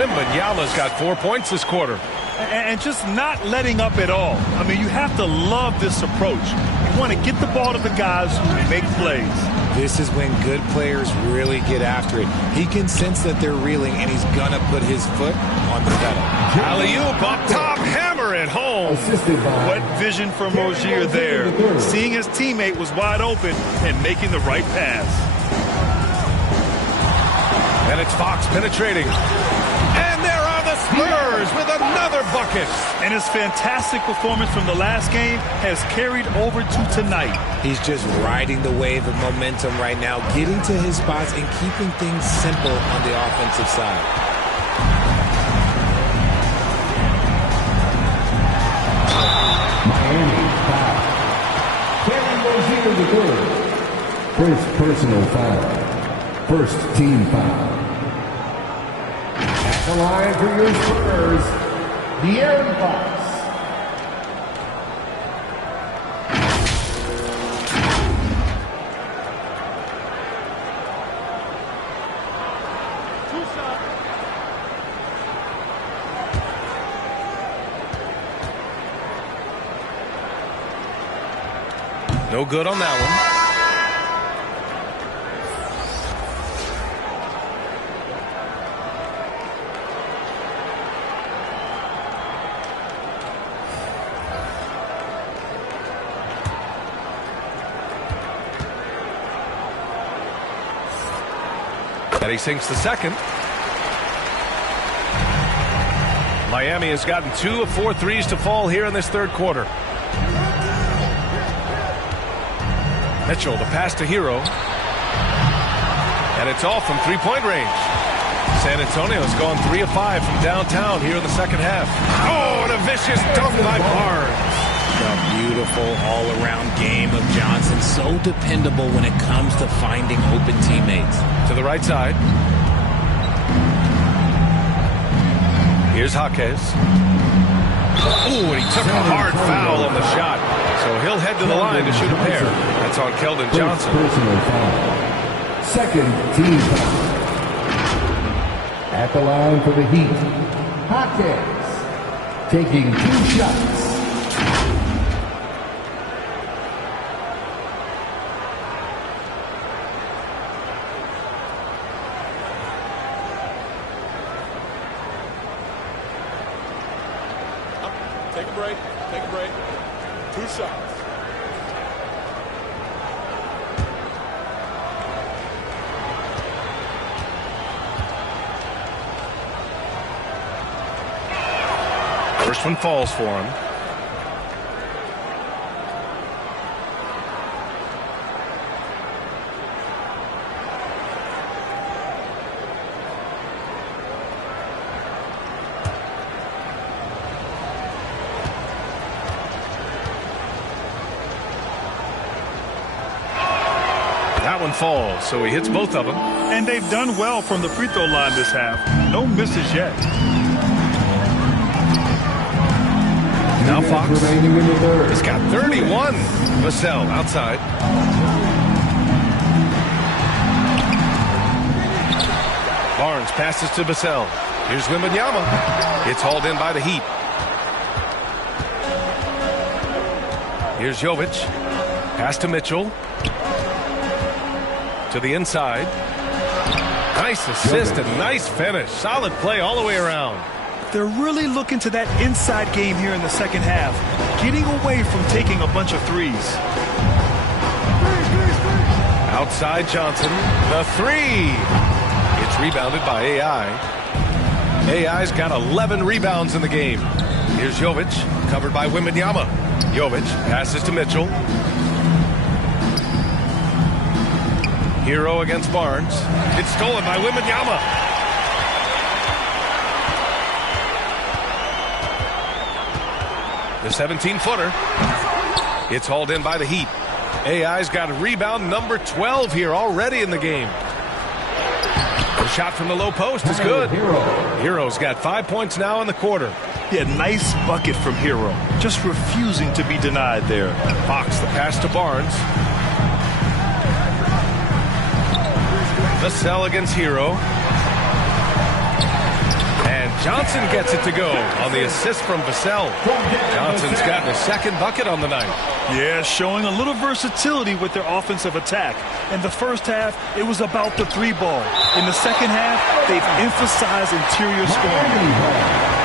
Wembanyama's got 4 points this quarter. And just not letting up at all. I mean, you have to love this approach. You want to get the ball to the guys who make plays. This is when good players really get after it. He can sense that they're reeling, and he's going to put his foot on the pedal. Alley-oop up top, hammer it home. What vision from Rozier there. Seeing his teammate was wide open and making the right pass. And it's Fox penetrating. And there are the Spurs with another bucket. And his fantastic performance from the last game has carried over to tonight. He's just riding the wave of momentum right now, getting to his spots and keeping things simple on the offensive side. Miami foul. Terry Rozier III. First personal foul. First team foul. At the line for your Spurs, De'Aaron Fox. No good on that one. And he sinks the second. Miami has gotten 2 of 4 threes to fall here in this third quarter. Mitchell, the pass to Hero. And it's all from three-point range. San Antonio's gone 3 of 5 from downtown here in the second half. Oh, and a vicious dunk by Barnes. A beautiful all-around game of Johnson. So dependable when it comes to finding open teammates. To the right side. Here's Jaquez. Ooh, and he took a hard foul on the shot. So he'll head to the line to shoot a pair. That's on Keldon Johnson. Personal foul. Second team foul. At the line for the Heat, Jaquez taking 2 shots. Take a break. Take a break. 2 shots. First one falls for him. That one falls, so he hits both of them. And they've done well from the free throw line this half. No misses yet. Now Fox has got 31. Vassell outside. Barnes passes to Vassell. Here's Wembanyama. It's hauled in by the Heat. Here's Jovic. Pass to Mitchell. To the inside. Nice assist and nice finish. Solid play all the way around. They're really looking to that inside game here in the second half, getting away from taking a bunch of threes. Outside Johnson, the 3. It's rebounded by AI. AI's got 11 rebounds in the game. Here's Jovic, covered by Wembanyama. Jovic passes to Mitchell. Hero against Barnes. It's stolen by Wembanyama. The 17-footer. It's hauled in by the Heat. AI's got rebound number 12 here already in the game. The shot from the low post is good. Hero's got 5 points now in the quarter. Yeah, nice bucket from Hero. Just refusing to be denied there. Fox, the pass to Barnes. Vassell against Hero. And Johnson gets it to go on the assist from Vassell. Johnson's gotten a second bucket on the night. Yeah, showing a little versatility with their offensive attack. In the first half, it was about the three ball. In the second half, they've emphasized interior scoring.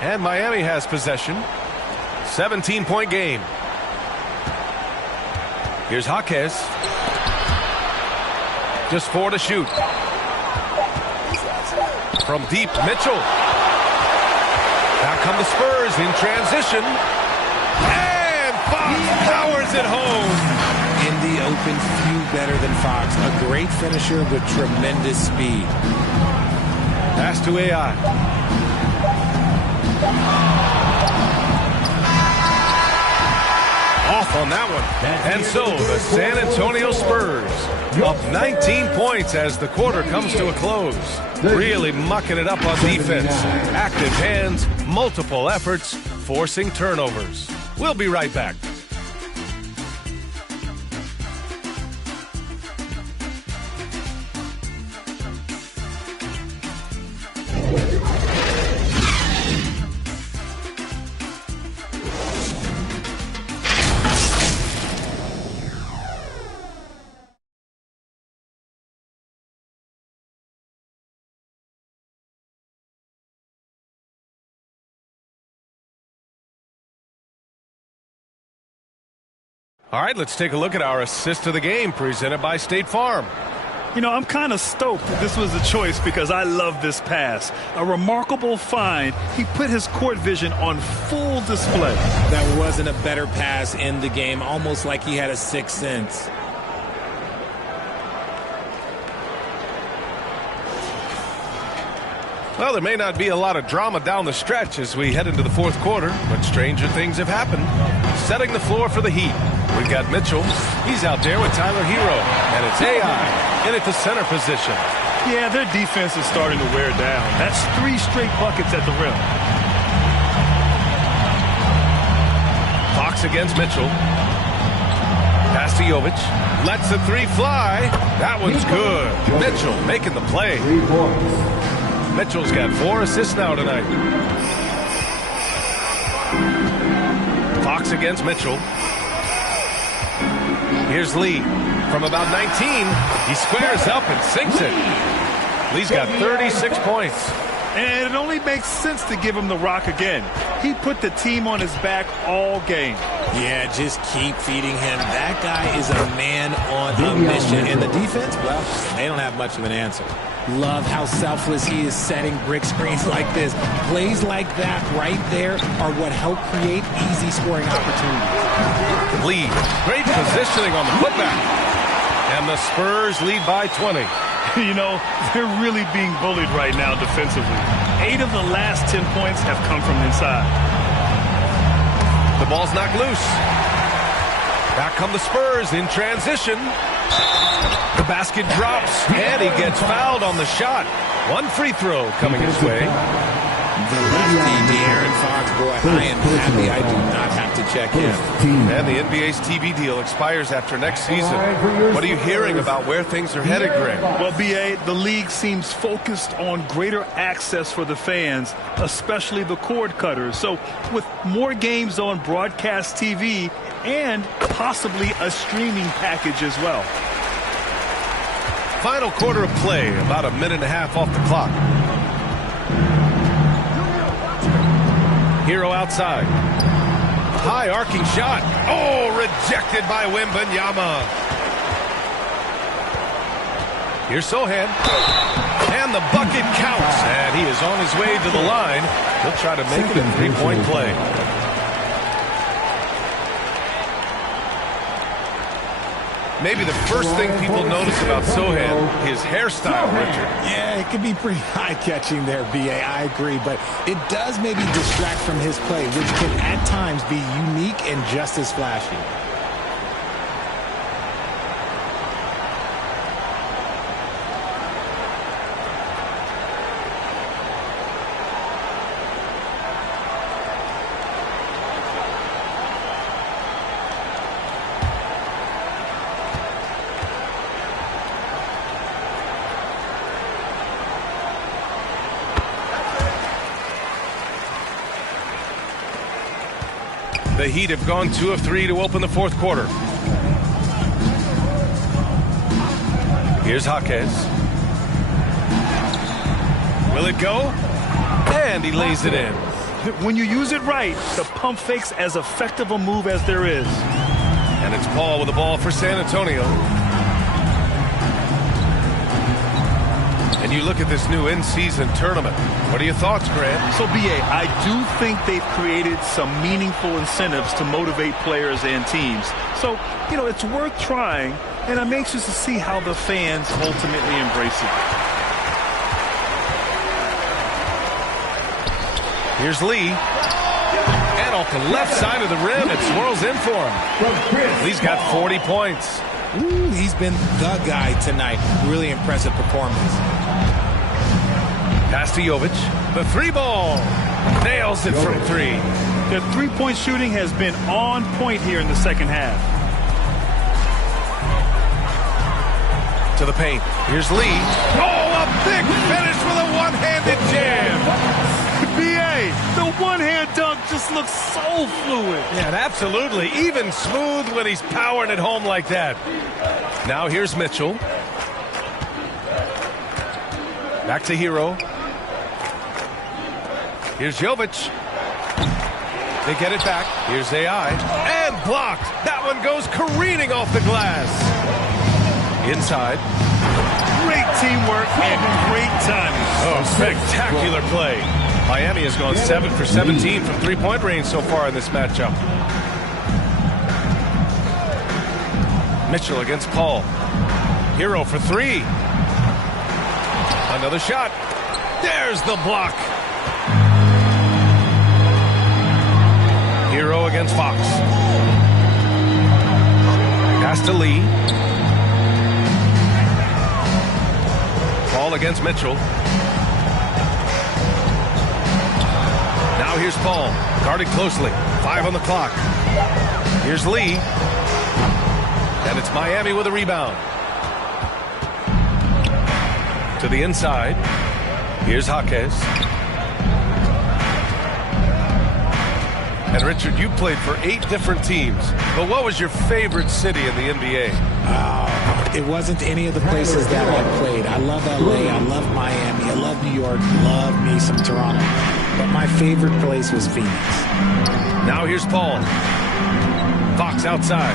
And Miami has possession. 17-point game. Here's Jaquez. Just 4 to shoot. From deep, Mitchell. Now come the Spurs in transition. And Fox powers it home. In the open, few better than Fox. A great finisher with tremendous speed. Pass to AI. Off on that one. And so the San Antonio Spurs up 19 points as the quarter comes to a close. Really mucking it up on defense. Active hands, multiple efforts, forcing turnovers. We'll be right back. All right, let's take a look at our assist of the game presented by State Farm. You know, I'm kind of stoked that this was the choice because I love this pass. A remarkable find. He put his court vision on full display. That wasn't a better pass in the game, almost like he had a sixth sense. Well, there may not be a lot of drama down the stretch as we head into the fourth quarter, but stranger things have happened. Setting the floor for the Heat. We've got Mitchell. He's out there with Tyler Hero. And it's AI in at the center position. Yeah, their defense is starting to wear down. That's 3 straight buckets at the rim. Fox against Mitchell. Pass to Jovic. Lets the 3 fly. That one's good. Mitchell making the play. Mitchell's got 4 assists now tonight. Fox against Mitchell. Here's Lee from about 19. He squares up and sinks it. Lee's got 36 points. And it only makes sense to give him the rock again. He put the team on his back all game. Yeah, just keep feeding him. That guy is a man on a mission. And the defense, well, they don't have much of an answer. Love how selfless he is setting brick screens like this. Plays like that right there are what help create easy scoring opportunities. Lee, great positioning on the putback. And the Spurs lead by 20. You know, they're really being bullied right now defensively. 8 of the last 10 points have come from inside. The ball's knocked loose. Back come the Spurs in transition. The basket drops, and he gets fouled on the shot. 1 free throw coming his way. The lefty, De'Aaron Fox, boy, I am happy I do not have to check him. And the NBA's TV deal expires after next season. What are you hearing about where things are headed, Greg? Well, B.A., the league seems focused on greater access for the fans, especially the cord cutters. So with more games on broadcast TV and possibly a streaming package as well. Final quarter of play, about a minute and a half off the clock. Hero outside. High arcing shot. Oh, rejected by Wembanyama. Here's Sohan. And the bucket counts. And he is on his way to the line. He'll try to make it a three-point play. Maybe the first thing people notice about Sohan, his hairstyle, Richard. Yeah, it can be pretty eye-catching there, B.A. I agree, but it does maybe distract from his play, which can at times be unique and just as flashy. The Heat have gone 2 of 3 to open the fourth quarter. Here's Jaquez. Will it go? And he lays it in. When you use it right, the pump fake's as effective a move as there is. And it's Paul with the ball for San Antonio. And you look at this new in-season tournament. What are your thoughts, Grant? So, B.A., I do think they've created some meaningful incentives to motivate players and teams. So, you know, it's worth trying, and I'm anxious to see how the fans ultimately embrace it. Here's Lee. And off the left side of the rim, it swirls in for him. Lee's got 40 points. Ooh, he's been the guy tonight. Really impressive performance. Pass to Jovic. The three ball. Nails it from three. The three-point shooting has been on point here in the second half. To the paint. Here's Lee. Oh, a big finish with a one-handed jam. B.A., the one-hand dunk just looks so fluid. Yeah, and absolutely. Even smooth when he's powering it home like that. Now here's Mitchell. Back to Hero. Here's Jovic. They get it back. Here's AI. And blocked. That one goes careening off the glass. Inside. Great teamwork and great timing. Oh, spectacular play. Miami has gone 7 for 17 from three-point range so far in this matchup. Mitchell against Paul. Hero for three. Another shot. There's the block. Hero against Fox. Pass to Lee. Paul against Mitchell. Now here's Paul, guarded closely. 5 on the clock. Here's Lee. And it's Miami with a rebound. To the inside. Here's Jaquez. And Richard, you played for 8 different teams. But what was your favorite city in the NBA? It wasn't any of the places that I played. I love LA, I love Miami, I love New York, love me some Toronto. But my favorite place was Phoenix. Now here's Paul. Fox outside.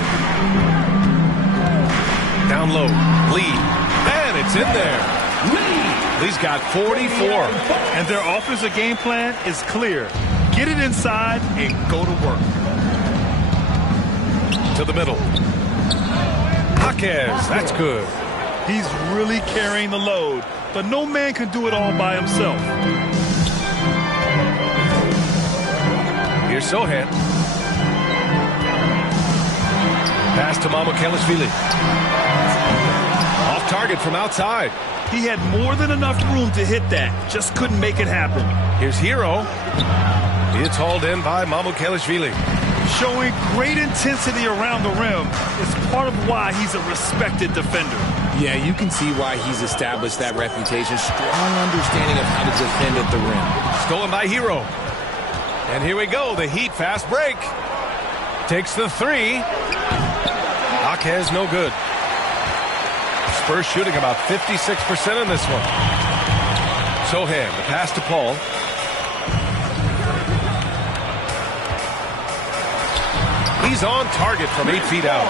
Down low. Lee. And it's in there. Lee's got 44. And their offensive game plan is clear. Get it inside and go to work. To the middle. Jaquez, that's good. He's really carrying the load, but no man can do it all by himself. Here's Sohan. Pass to Mamukelashvili. Off target from outside. He had more than enough room to hit that, just couldn't make it happen. Here's Hero. It's hauled in by Mamukelashvili. Showing great intensity around the rim is part of why he's a respected defender. Yeah, you can see why he's established that reputation. Strong understanding of how to defend at the rim. Stolen by Hero. And here we go, the Heat fast break. Takes the three. Jaquez no good. Spurs shooting about 56% in this one. Sohan, the pass to Paul. He's on target from 8 feet out.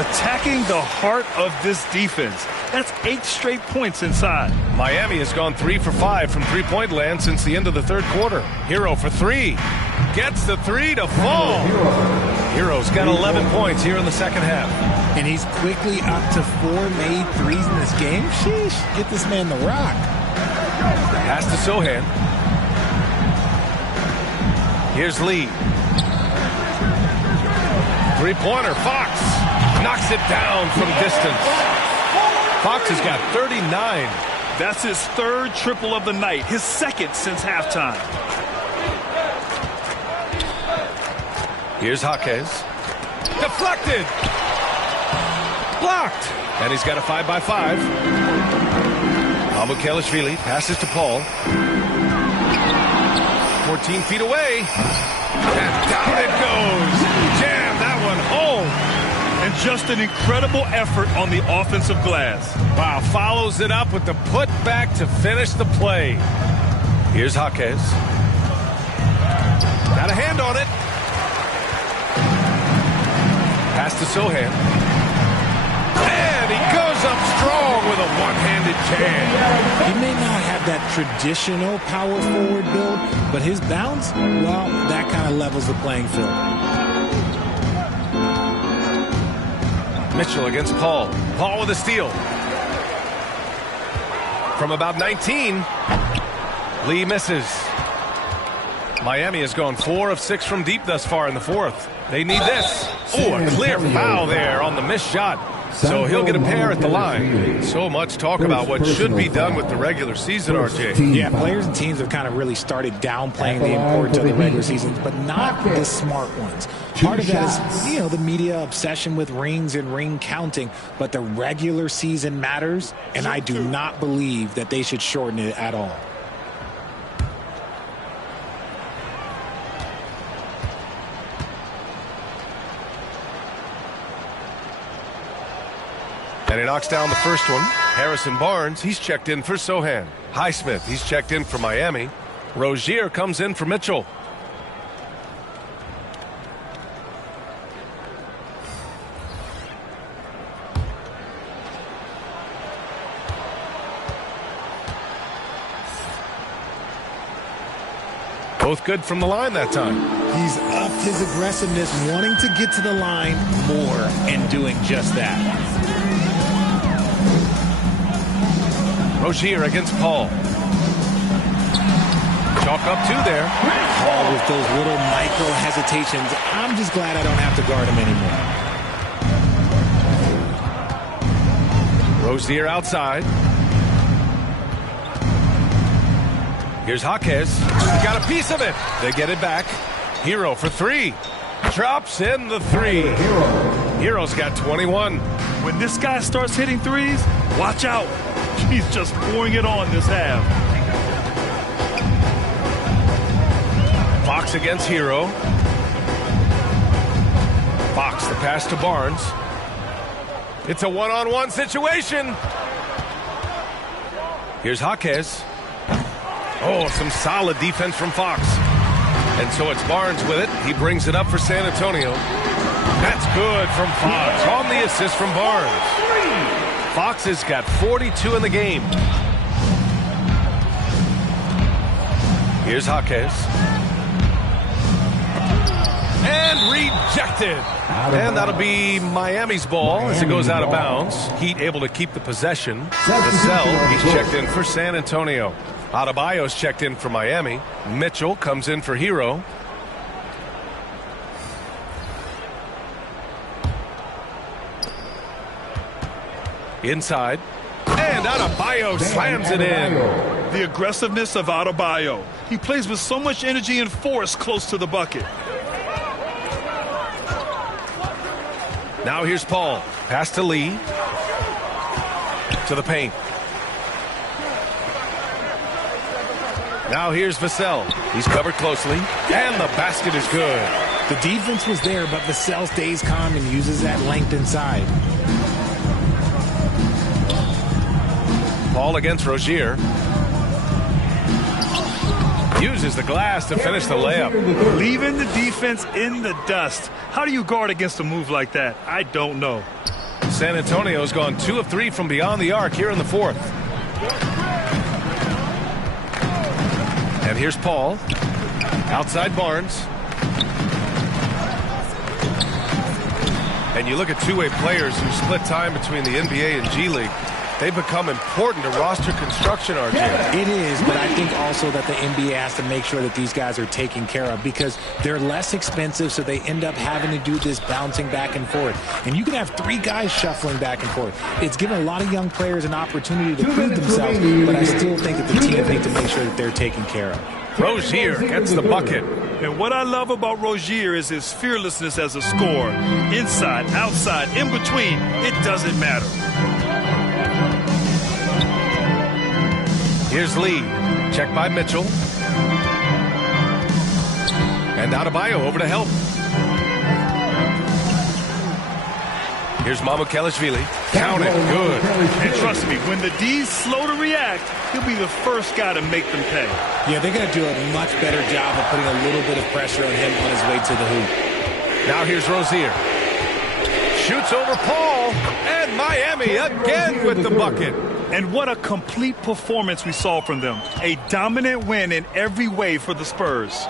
Attacking the heart of this defense. That's 8 straight points inside. Miami has gone 3 for 5 from three-point land since the end of the third quarter. Hero for 3. Gets the 3 to fall. Hero's got 11 points here in the second half. And he's quickly up to 4 made threes in this game. Sheesh, get this man the rock. Pass to Sohan. Here's Lee. Three-pointer, Fox knocks it down from distance. Fox has got 39. That's his 3rd triple of the night, his 2nd since halftime. Here's Jaquez. Deflected. Blocked. And he's got a 5-by-5. Abukelashvili passes to Paul. 14 feet away. And down it goes. Jam that one home. And just an incredible effort on the offensive glass. Wow, follows it up with the putback to finish the play. Here's Jaquez. Got a hand on it. Pass to Sohan. And he goes up strong with a one-handed jam. He may not have that traditional power forward build, but his bounce, well, that kind of levels the playing field. Mitchell against Paul. Paul with a steal. From about 19, Lee misses. Miami has gone 4 of 6 from deep thus far in the fourth. They need this. Oh, a clear foul there on the missed shot. So he'll get a pair at the line. So much talk about what should be done with the regular season, RJ. Yeah, players and teams have kind of really started downplaying the importance of the regular season, but not the smart ones. Part of that is, the media obsession with rings and ring counting, but the regular season matters, and I do not believe that they should shorten it at all. And he knocks down the first one. Harrison Barnes, he's checked in for Sohan. Highsmith, he's checked in for Miami. Rozier comes in for Mitchell. Both good from the line that time. He's upped his aggressiveness, wanting to get to the line more and doing just that. Rozier against Paul. Chalk up 2 there. Paul with those little micro hesitations. I'm just glad I don't have to guard him anymore. Rozier outside. Here's Jaquez. He got a piece of it. They get it back. Hero for 3. Drops in the 3. Hero's got 21. When this guy starts hitting threes, watch out. He's just pouring it on this half. Fox against Hero. Fox, the pass to Barnes. It's a one-on-one situation. Here's Jaquez. Oh, some solid defense from Fox. And so it's Barnes with it. He brings it up for San Antonio. That's good from Fox on the assist from Barnes. Fox has got 42 in the game. Here's Jaquez. And rejected. And that'll be Miami's ball as it goes out of bounds. Heat able to keep the possession. Vassell, he's checked in for San Antonio. Adebayo's checked in for Miami. Mitchell comes in for Hero. Inside. And Adebayo slams it in. The aggressiveness of Adebayo. He plays with so much energy and force close to the bucket. Now here's Paul. Pass to Lee. To the paint. Now here's Vassell. He's covered closely. And the basket is good. The defense was there, but Vassell stays calm and uses that length inside. Paul against Rozier. Uses the glass to finish the layup. Leaving the defense in the dust. How do you guard against a move like that? I don't know. San Antonio's gone 2 of 3 from beyond the arc here in the fourth. And here's Paul. Outside Barnes. And you look at two-way players who split time between the NBA and G League. They become important to roster construction, RJ. It is, but I think also that the NBA has to make sure that these guys are taken care of because they're less expensive, so they end up having to do this bouncing back and forth. And you can have 3 guys shuffling back and forth. It's given a lot of young players an opportunity to prove themselves, but I still think that the teams need to make sure that they're taken care of. Rozier gets the bucket. And what I love about Rozier is his fearlessness as a scorer. Inside, outside, in between, it doesn't matter. Here's Lee. Check by Mitchell. And Adebayo over to help. Here's Mamukelashvili. Count it. Good. And trust me, when the D's slow to react, he'll be the first guy to make them pay. Yeah, they're going to do a much better job of putting a little bit of pressure on him on his way to the hoop. Now here's Rozier. Shoots over Paul. And Miami again with the bucket. And what a complete performance we saw from them. A dominant win in every way for the Spurs.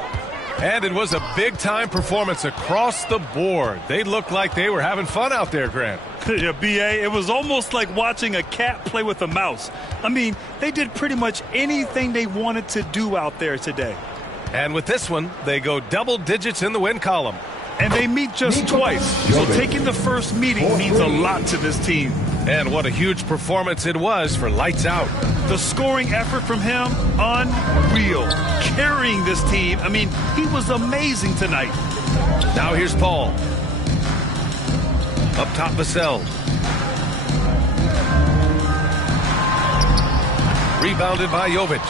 And it was a big-time performance across the board. They looked like they were having fun out there, Grant. Yeah, B.A., it was almost like watching a cat play with a mouse. I mean, they did pretty much anything they wanted to do out there today. And with this one, they go double digits in the win column. And they meet just twice, so taking the first meeting means a lot to this team. And what a huge performance it was for Lights Out. The scoring effort from him, unreal. Carrying this team, I mean, he was amazing tonight. Now here's Paul. Up top, Vassell. Rebounded by Jovic.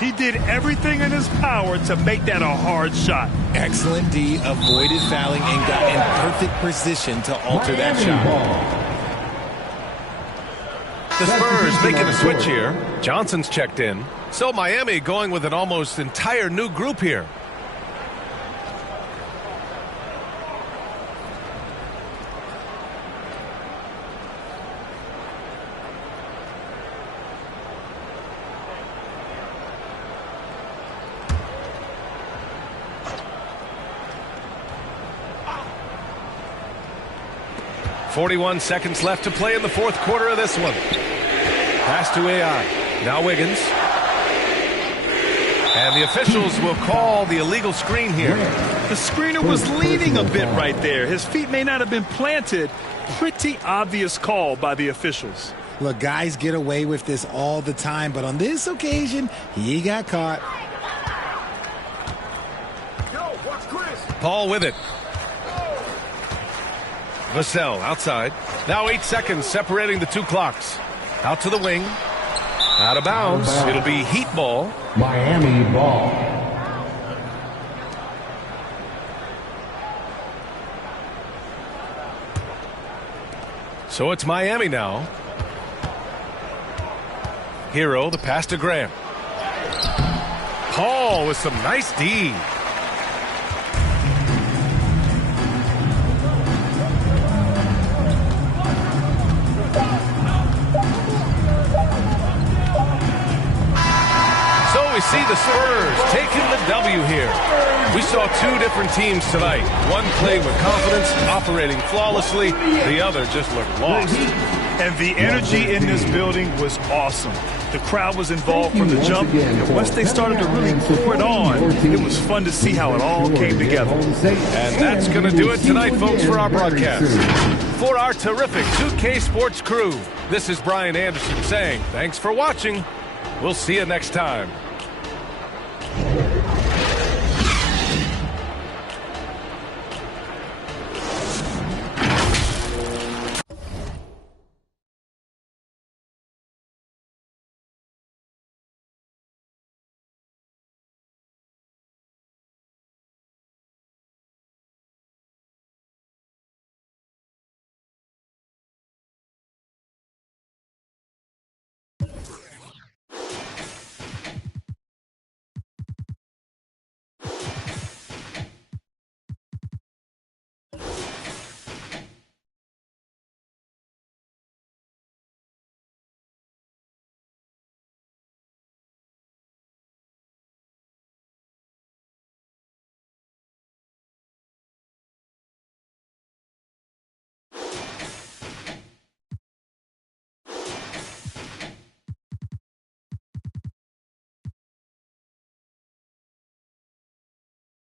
He did everything in his power to make that a hard shot. Excellent D, avoided fouling and got in perfect position to alter that shot. The Spurs making a switch here. Johnson's checked in. So Miami going with an almost entire new group here. .41 seconds left to play in the fourth quarter of this one. Pass to AI. Now Wiggins. And the officials will call the illegal screen here. The screener was leaning a bit right there. His feet may not have been planted. Pretty obvious call by the officials. Look, guys get away with this all the time, but on this occasion, he got caught. Paul with it. Vassell outside. Now 8 seconds separating the two clocks. Out to the wing. Out of bounds. It'll be Heat ball. Miami ball. So it's Miami now. Hero, the pass to Graham. Paul with some nice D. See the Spurs taking the W here. We saw 2 different teams tonight. One played with confidence, operating flawlessly. The other just looked lost. And the energy in this building was awesome. The crowd was involved from the jump, and once they started to really pour it on, it was fun to see how it all came together. And that's going to do it tonight, folks, for our broadcast. For our terrific 2K Sports crew, this is Brian Anderson saying thanks for watching. We'll see you next time.